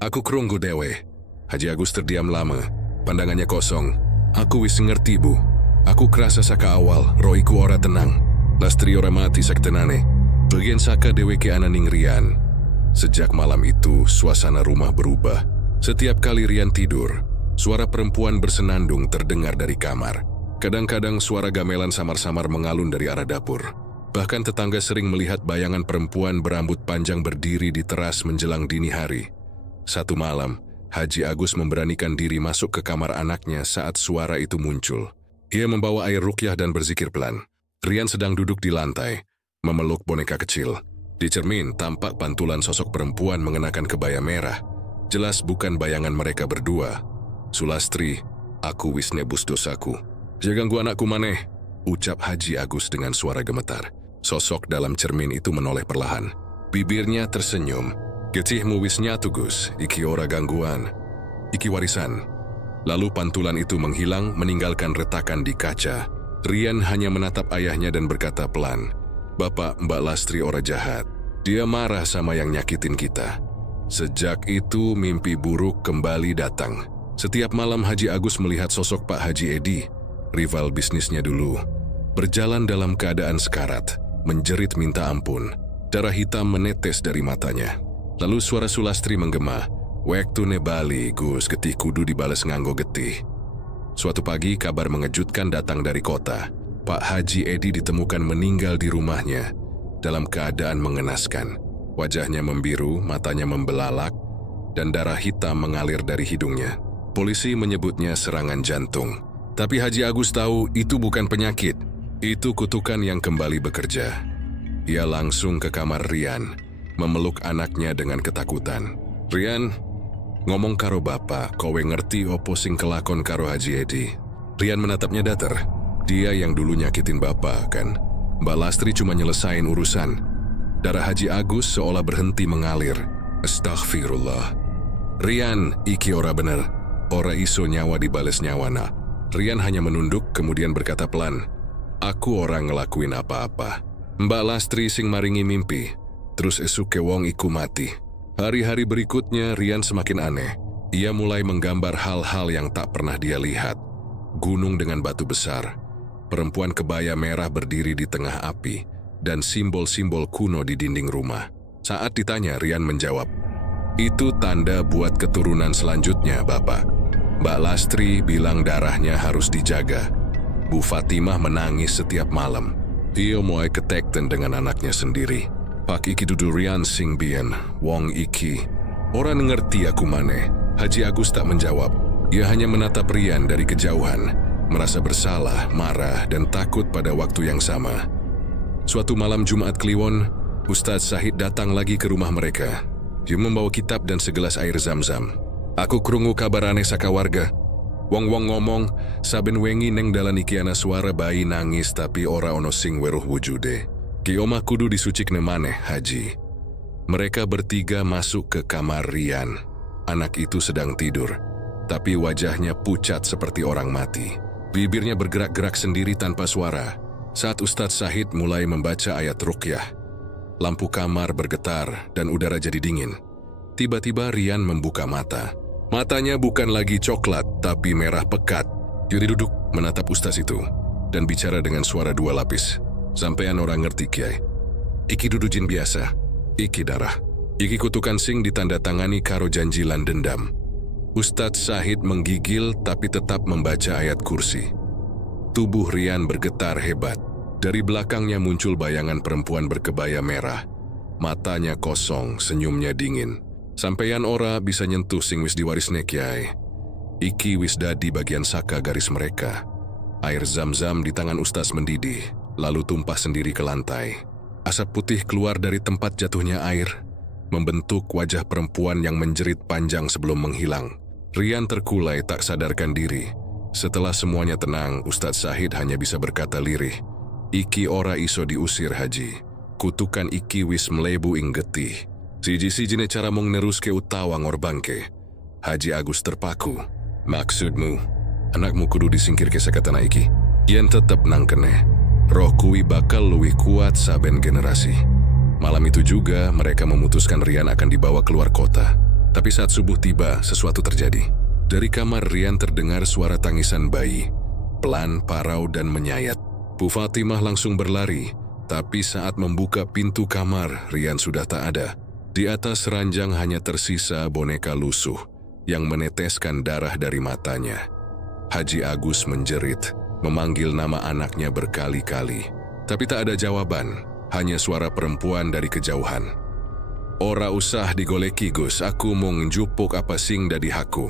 "Aku krunggu dewe." Haji Agus terdiam lama, pandangannya kosong. "Aku wis ngerti, Bu. Aku kerasa saka awal, roiku ora tenang. Lastri ora mati saktenane. Bagian saka deweke ananing Rian." Sejak malam itu, suasana rumah berubah. Setiap kali Rian tidur, suara perempuan bersenandung terdengar dari kamar. Kadang-kadang suara gamelan samar-samar mengalun dari arah dapur. Bahkan tetangga sering melihat bayangan perempuan berambut panjang berdiri di teras menjelang dini hari. Satu malam, Haji Agus memberanikan diri masuk ke kamar anaknya saat suara itu muncul. Ia membawa air ruqyah dan berzikir pelan. Rian sedang duduk di lantai, memeluk boneka kecil. Di cermin tampak pantulan sosok perempuan mengenakan kebaya merah. Jelas bukan bayangan mereka berdua. "Sulastri, aku wis nebus dosaku. Jangan ganggu anakku maneh," ucap Haji Agus dengan suara gemetar. Sosok dalam cermin itu menoleh perlahan. Bibirnya tersenyum. Getihmu wis nyatu Gus, iki ora gangguan. Iki warisan. Lalu pantulan itu menghilang meninggalkan retakan di kaca. Rian hanya menatap ayahnya dan berkata pelan, "Bapak, Mbak Lastri ora jahat. Dia marah sama yang nyakitin kita." Sejak itu mimpi buruk kembali datang. Setiap malam Haji Agus melihat sosok Pak Haji Edi, rival bisnisnya dulu, berjalan dalam keadaan sekarat, menjerit minta ampun. Darah hitam menetes dari matanya. Lalu suara Sulastri menggema, "Wektune bali, Gus, getih kudu dibales nganggo getih." Suatu pagi kabar mengejutkan datang dari kota. Pak Haji Edi ditemukan meninggal di rumahnya dalam keadaan mengenaskan. Wajahnya membiru, matanya membelalak, dan darah hitam mengalir dari hidungnya. Polisi menyebutnya serangan jantung. Tapi Haji Agus tahu itu bukan penyakit. Itu kutukan yang kembali bekerja. Ia langsung ke kamar Rian, memeluk anaknya dengan ketakutan. "Rian, ngomong karo bapak, kowe ngerti opo sing kelakon karo Haji Edi?" Rian menatapnya datar. Dia yang dulu nyakitin bapak, kan? Mbak Lastri cuma nyelesain urusan. Darah Haji Agus seolah berhenti mengalir. Astaghfirullah. "Rian, iki ora bener. Ora iso nyawa dibales nyawana." Rian hanya menunduk kemudian berkata pelan, "Aku orang ngelakuin apa-apa. Mbak Lastri sing maringi mimpi. Terus esuke wong iku mati." Hari-hari berikutnya Rian semakin aneh. Ia mulai menggambar hal-hal yang tak pernah dia lihat. Gunung dengan batu besar, perempuan kebaya merah berdiri di tengah api, dan simbol-simbol kuno di dinding rumah. Saat ditanya, Rian menjawab, "Itu tanda buat keturunan selanjutnya, Bapak. Mbak Lastri bilang darahnya harus dijaga. Bu Fatimah menangis setiap malam. Ia mulai ketekten dengan anaknya sendiri. Pak iki dudu Rian sing bien, wong iki. Orang ngerti aku maneh." Haji Agus tak menjawab. Ia hanya menatap Rian dari kejauhan, merasa bersalah, marah, dan takut pada waktu yang sama. Suatu malam Jumat Kliwon, Ustadz Sahid datang lagi ke rumah mereka. Dia membawa kitab dan segelas air zam-zam. "Aku krungu kabar aneh saka warga. Wong-wong ngomong, saben wengi neng dalan iki ana suara bayi nangis tapi ora ono sing weruh wujude. Ki omah kudu disucikne maneh, Haji." Mereka bertiga masuk ke kamar Rian. Anak itu sedang tidur, tapi wajahnya pucat seperti orang mati. Bibirnya bergerak-gerak sendiri tanpa suara. Saat Ustadz Sahid mulai membaca ayat ruqyah, lampu kamar bergetar dan udara jadi dingin. Tiba-tiba Rian membuka mata. Matanya bukan lagi coklat, tapi merah pekat. Dia duduk menatap Ustadz itu dan bicara dengan suara dua lapis. "Sampean orang ngerti, Kiai. Iki dudu jin biasa. Iki darah. Iki kutukan sing ditandatangani karo janji lan dendam." Ustadz Sahid menggigil tapi tetap membaca ayat kursi. Tubuh Rian bergetar hebat. Dari belakangnya muncul bayangan perempuan berkebaya merah. Matanya kosong, senyumnya dingin. "Sampeyan ora bisa nyentuh sing wis diwarisne Kiai. Iki wis dadi bagian saka garis mereka." Air zam-zam di tangan Ustaz mendidih, lalu tumpah sendiri ke lantai. Asap putih keluar dari tempat jatuhnya air, membentuk wajah perempuan yang menjerit panjang sebelum menghilang. Rian terkulai tak sadarkan diri. Setelah semuanya tenang, Ustaz Sahid hanya bisa berkata lirih, "Iki ora iso diusir, Haji. Kutukan iki wis mlebu ing getih. Siji-sijine cara mung neruske utawa ngorbangke." Haji Agus terpaku. "Maksudmu, anakmu kudu disingkirke saka tanah iki? Yen tetep nang kene, roh kuwi bakal luwih kuat saben generasi." Malam itu juga mereka memutuskan Rian akan dibawa keluar kota. Tapi saat subuh tiba, sesuatu terjadi. Dari kamar Rian terdengar suara tangisan bayi, pelan, parau, dan menyayat. Bu Fatimah langsung berlari, tapi saat membuka pintu kamar, Rian sudah tak ada. Di atas ranjang hanya tersisa boneka lusuh yang meneteskan darah dari matanya. Haji Agus menjerit, memanggil nama anaknya berkali-kali. Tapi tak ada jawaban, hanya suara perempuan dari kejauhan. "Ora usah digoleki Gus, aku mung njupuk apa sing dadi hakku."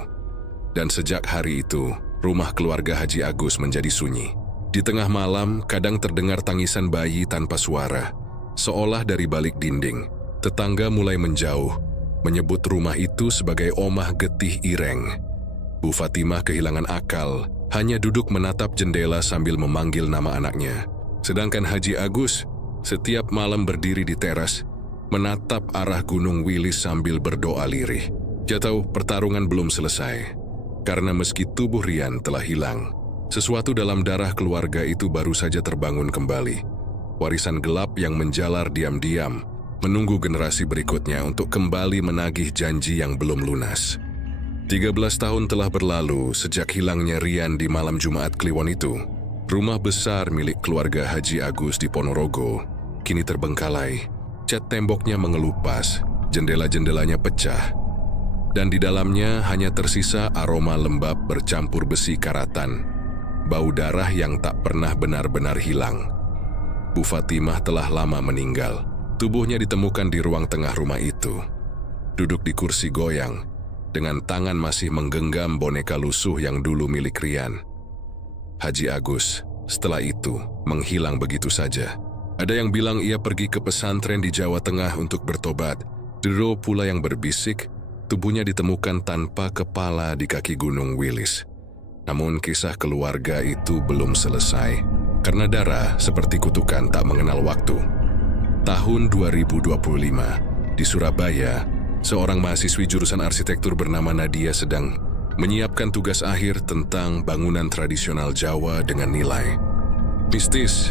Dan sejak hari itu, rumah keluarga Haji Agus menjadi sunyi. Di tengah malam, kadang terdengar tangisan bayi tanpa suara, seolah dari balik dinding. Tetangga mulai menjauh, menyebut rumah itu sebagai Omah Getih Ireng. Bu Fatimah kehilangan akal, hanya duduk menatap jendela sambil memanggil nama anaknya. Sedangkan Haji Agus setiap malam berdiri di teras, menatap arah Gunung Wilis sambil berdoa lirih. Dia tahu pertarungan belum selesai, karena meski tubuh Rian telah hilang, sesuatu dalam darah keluarga itu baru saja terbangun kembali. Warisan gelap yang menjalar diam-diam, menunggu generasi berikutnya untuk kembali menagih janji yang belum lunas. 13 tahun telah berlalu sejak hilangnya Rian di malam Jumat Kliwon itu. Rumah besar milik keluarga Haji Agus di Ponorogo kini terbengkalai. Cat temboknya mengelupas, jendela-jendelanya pecah, dan di dalamnya hanya tersisa aroma lembab bercampur besi karatan, bau darah yang tak pernah benar-benar hilang. Bu Fatimah telah lama meninggal. Tubuhnya ditemukan di ruang tengah rumah itu, duduk di kursi goyang, dengan tangan masih menggenggam boneka lusuh yang dulu milik Rian. Haji Agus, setelah itu, menghilang begitu saja. Ada yang bilang ia pergi ke pesantren di Jawa Tengah untuk bertobat. Dero pula yang berbisik, tubuhnya ditemukan tanpa kepala di kaki Gunung Wilis. Namun kisah keluarga itu belum selesai, karena darah seperti kutukan tak mengenal waktu. Tahun 2025, di Surabaya, seorang mahasiswi jurusan arsitektur bernama Nadia sedang menyiapkan tugas akhir tentang bangunan tradisional Jawa dengan nilai mistis.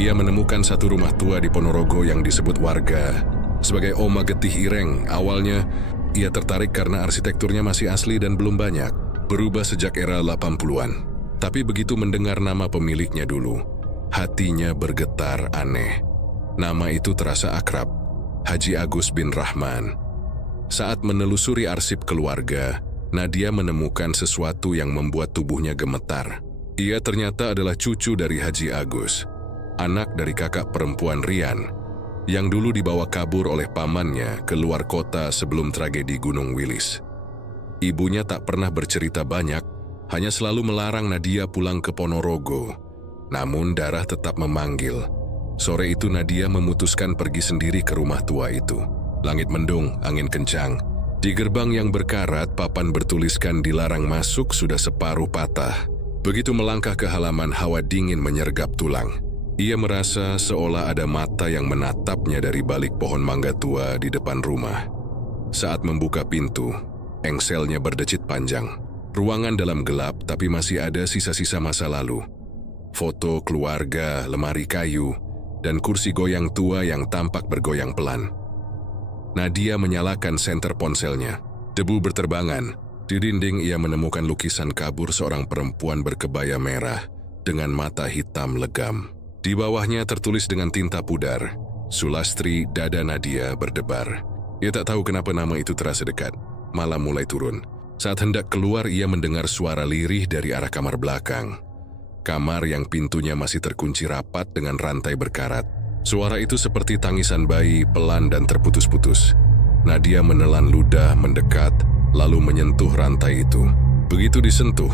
Ia menemukan satu rumah tua di Ponorogo yang disebut warga sebagai Oma Getih Ireng. Awalnya, ia tertarik karena arsitekturnya masih asli dan belum banyak berubah sejak era 80-an. Tapi begitu mendengar nama pemiliknya dulu, hatinya bergetar aneh. Nama itu terasa akrab, Haji Agus bin Rahman. Saat menelusuri arsip keluarga, Nadia menemukan sesuatu yang membuat tubuhnya gemetar. Ia ternyata adalah cucu dari Haji Agus, anak dari kakak perempuan Rian, yang dulu dibawa kabur oleh pamannya ke luar kota sebelum tragedi Gunung Wilis. Ibunya tak pernah bercerita banyak, hanya selalu melarang Nadia pulang ke Ponorogo. Namun darah tetap memanggil. Sore itu Nadia memutuskan pergi sendiri ke rumah tua itu. Langit mendung, angin kencang. Di gerbang yang berkarat, papan bertuliskan dilarang masuk sudah separuh patah. Begitu melangkah ke halaman, hawa dingin menyergap tulang. Ia merasa seolah ada mata yang menatapnya dari balik pohon mangga tua di depan rumah. Saat membuka pintu, engselnya berdecit panjang. Ruangan dalam gelap, tapi masih ada sisa-sisa masa lalu. Foto keluarga, lemari kayu, dan kursi goyang tua yang tampak bergoyang pelan. Nadia menyalakan senter ponselnya. Debu berterbangan. Di dinding ia menemukan lukisan kabur seorang perempuan berkebaya merah dengan mata hitam legam. Di bawahnya tertulis dengan tinta pudar, Sulastri. Dada Nadia berdebar. Ia tak tahu kenapa nama itu terasa dekat, malah mulai turun. Saat hendak keluar, ia mendengar suara lirih dari arah kamar belakang. Kamar yang pintunya masih terkunci rapat dengan rantai berkarat. Suara itu seperti tangisan bayi, pelan dan terputus-putus. Nadia menelan ludah, mendekat, lalu menyentuh rantai itu. Begitu disentuh,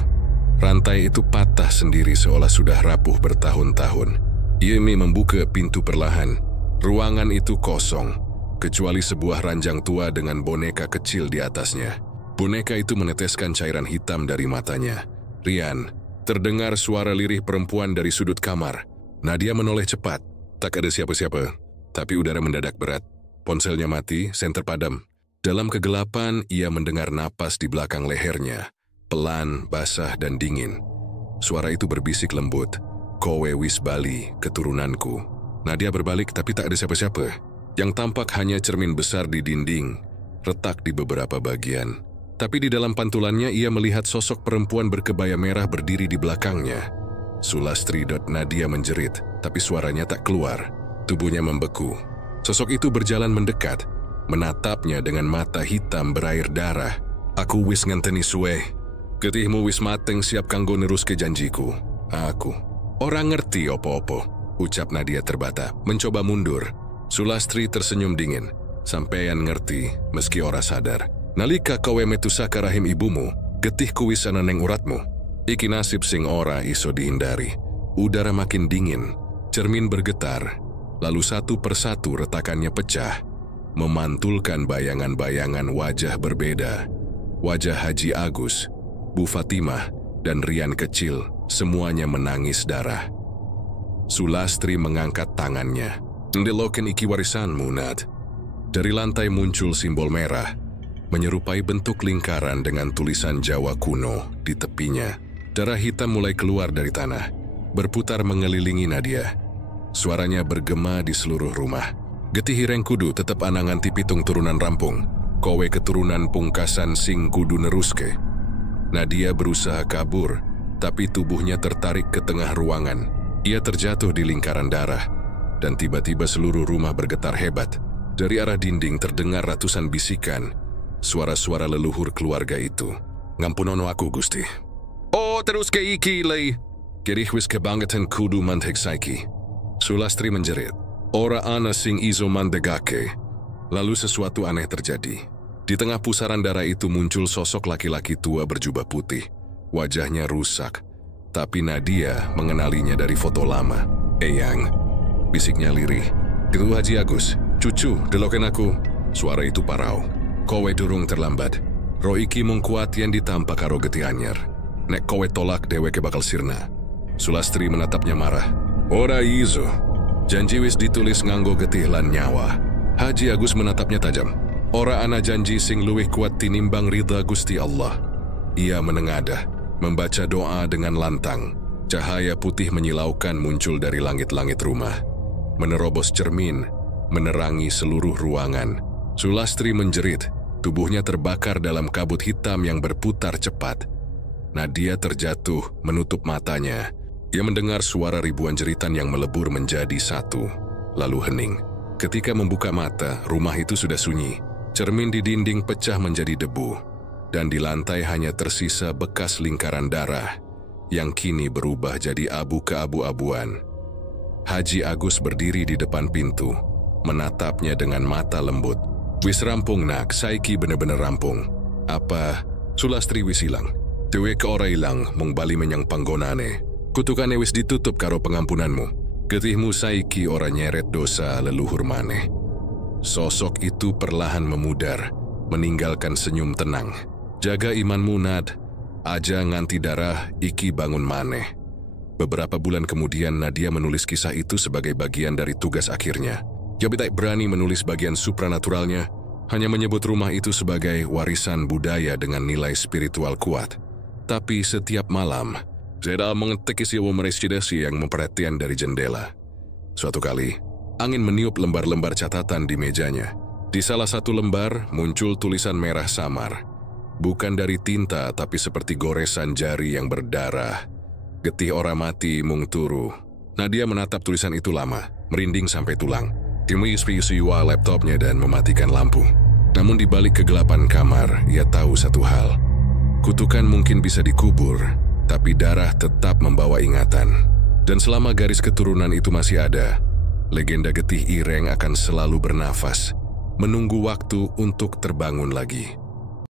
rantai itu patah sendiri seolah sudah rapuh bertahun-tahun. Yemi membuka pintu perlahan. Ruangan itu kosong, kecuali sebuah ranjang tua dengan boneka kecil di atasnya. Boneka itu meneteskan cairan hitam dari matanya. Rian, terdengar suara lirih perempuan dari sudut kamar. Nadia menoleh cepat. Tak ada siapa-siapa, tapi udara mendadak berat. Ponselnya mati, senter padam. Dalam kegelapan, ia mendengar napas di belakang lehernya. Pelan, basah, dan dingin. Suara itu berbisik lembut. Kowe wis bali, keturunanku. Nadia berbalik tapi tak ada siapa-siapa. Yang tampak hanya cermin besar di dinding, retak di beberapa bagian. Tapi di dalam pantulannya ia melihat sosok perempuan berkebaya merah berdiri di belakangnya. Sulastri. Nadia menjerit, tapi suaranya tak keluar. Tubuhnya membeku. Sosok itu berjalan mendekat, menatapnya dengan mata hitam berair darah. Aku wis ngenteni suwe. Getihmu wis mateng siap kanggo neruske janjiku. Aku orang ngerti opo-opo, ucap Nadia terbata, mencoba mundur. Sulastri tersenyum dingin. Sampeyan ngerti, meski ora sadar. Nalika kowe metu saka rahim ibumu, getihku wis ana neng uratmu. Iki nasib sing ora iso dihindari. Udara makin dingin, cermin bergetar, lalu satu persatu retakannya pecah, memantulkan bayangan-bayangan wajah berbeda. Wajah Haji Agus, Bu Fatimah, dan Rian kecil, semuanya menangis darah. Sulastri mengangkat tangannya. Ndeloken iki warisanmu, Nat. Dari lantai muncul simbol merah, menyerupai bentuk lingkaran dengan tulisan Jawa kuno di tepinya. Darah hitam mulai keluar dari tanah, berputar mengelilingi Nadia. Suaranya bergema di seluruh rumah. Getih Hireng kudu tetap anangan ti pitung turunan rampung. Kowe keturunan pungkasan sing kudu neruske. Nadia berusaha kabur, tapi tubuhnya tertarik ke tengah ruangan. Ia terjatuh di lingkaran darah, dan tiba-tiba seluruh rumah bergetar hebat. Dari arah dinding terdengar ratusan bisikan, suara-suara leluhur keluarga itu. Ngampunono aku, Gusti. Oh, terus ke iki, lei. Kirihwis kebangetan kudu mantek saiki. Sulastri menjerit. Ora ana sing iso mandegake. Lalu sesuatu aneh terjadi. Di tengah pusaran darah itu muncul sosok laki-laki tua berjubah putih. Wajahnya rusak, tapi Nadia mengenalinya dari foto lama. Eyang, bisiknya lirih. Gitu Haji Agus, cucu, deloken aku. Suara itu parau. Kowe durung terlambat. Roiki mung kuat yang ditampak karo getih anyar. Nek kowe tolak deweke bakal sirna. Sulastri menatapnya marah. Ora iso. Janji wis ditulis nganggo getih lan nyawa. Haji Agus menatapnya tajam. Ora ana janji sing luwih kuat tinimbang ridha Gusti Allah. Ia menengadah, membaca doa dengan lantang. Cahaya putih menyilaukan muncul dari langit-langit rumah. Menerobos cermin, menerangi seluruh ruangan. Sulastri menjerit, tubuhnya terbakar dalam kabut hitam yang berputar cepat. Nadia terjatuh, menutup matanya. Ia mendengar suara ribuan jeritan yang melebur menjadi satu, lalu hening. Ketika membuka mata, rumah itu sudah sunyi. Cermin di dinding pecah menjadi debu, dan di lantai hanya tersisa bekas lingkaran darah yang kini berubah jadi abu keabu-abuan. Haji Agus berdiri di depan pintu, menatapnya dengan mata lembut. Wis rampung nak, saiki bener-bener rampung. Apa? Sulastri wis ilang. Dewe ke ora ilang, mung bali menyang panggonane. Kutukane wis ditutup karo pengampunanmu. Getihmu saiki ora nyeret dosa leluhur maneh. Sosok itu perlahan memudar, meninggalkan senyum tenang. Jaga imanmu, Nad. Aja nganti darah, iki bangun maneh. Beberapa bulan kemudian Nadia menulis kisah itu sebagai bagian dari tugas akhirnya. Ia tidak berani menulis bagian supranaturalnya, hanya menyebut rumah itu sebagai warisan budaya dengan nilai spiritual kuat. Tapi setiap malam, Zeda mengetik isi merescidasi yang memperhatian dari jendela. Suatu kali, angin meniup lembar-lembar catatan di mejanya. Di salah satu lembar muncul tulisan merah samar. Bukan dari tinta, tapi seperti goresan jari yang berdarah. Getih ora mati mung turu. Nadia menatap tulisan itu lama, merinding sampai tulang. Dia mengisi-isi laptopnya dan mematikan lampu. Namun di balik kegelapan kamar, ia tahu satu hal. Kutukan mungkin bisa dikubur, tapi darah tetap membawa ingatan. Dan selama garis keturunan itu masih ada, legenda Getih Ireng akan selalu bernafas, menunggu waktu untuk terbangun lagi.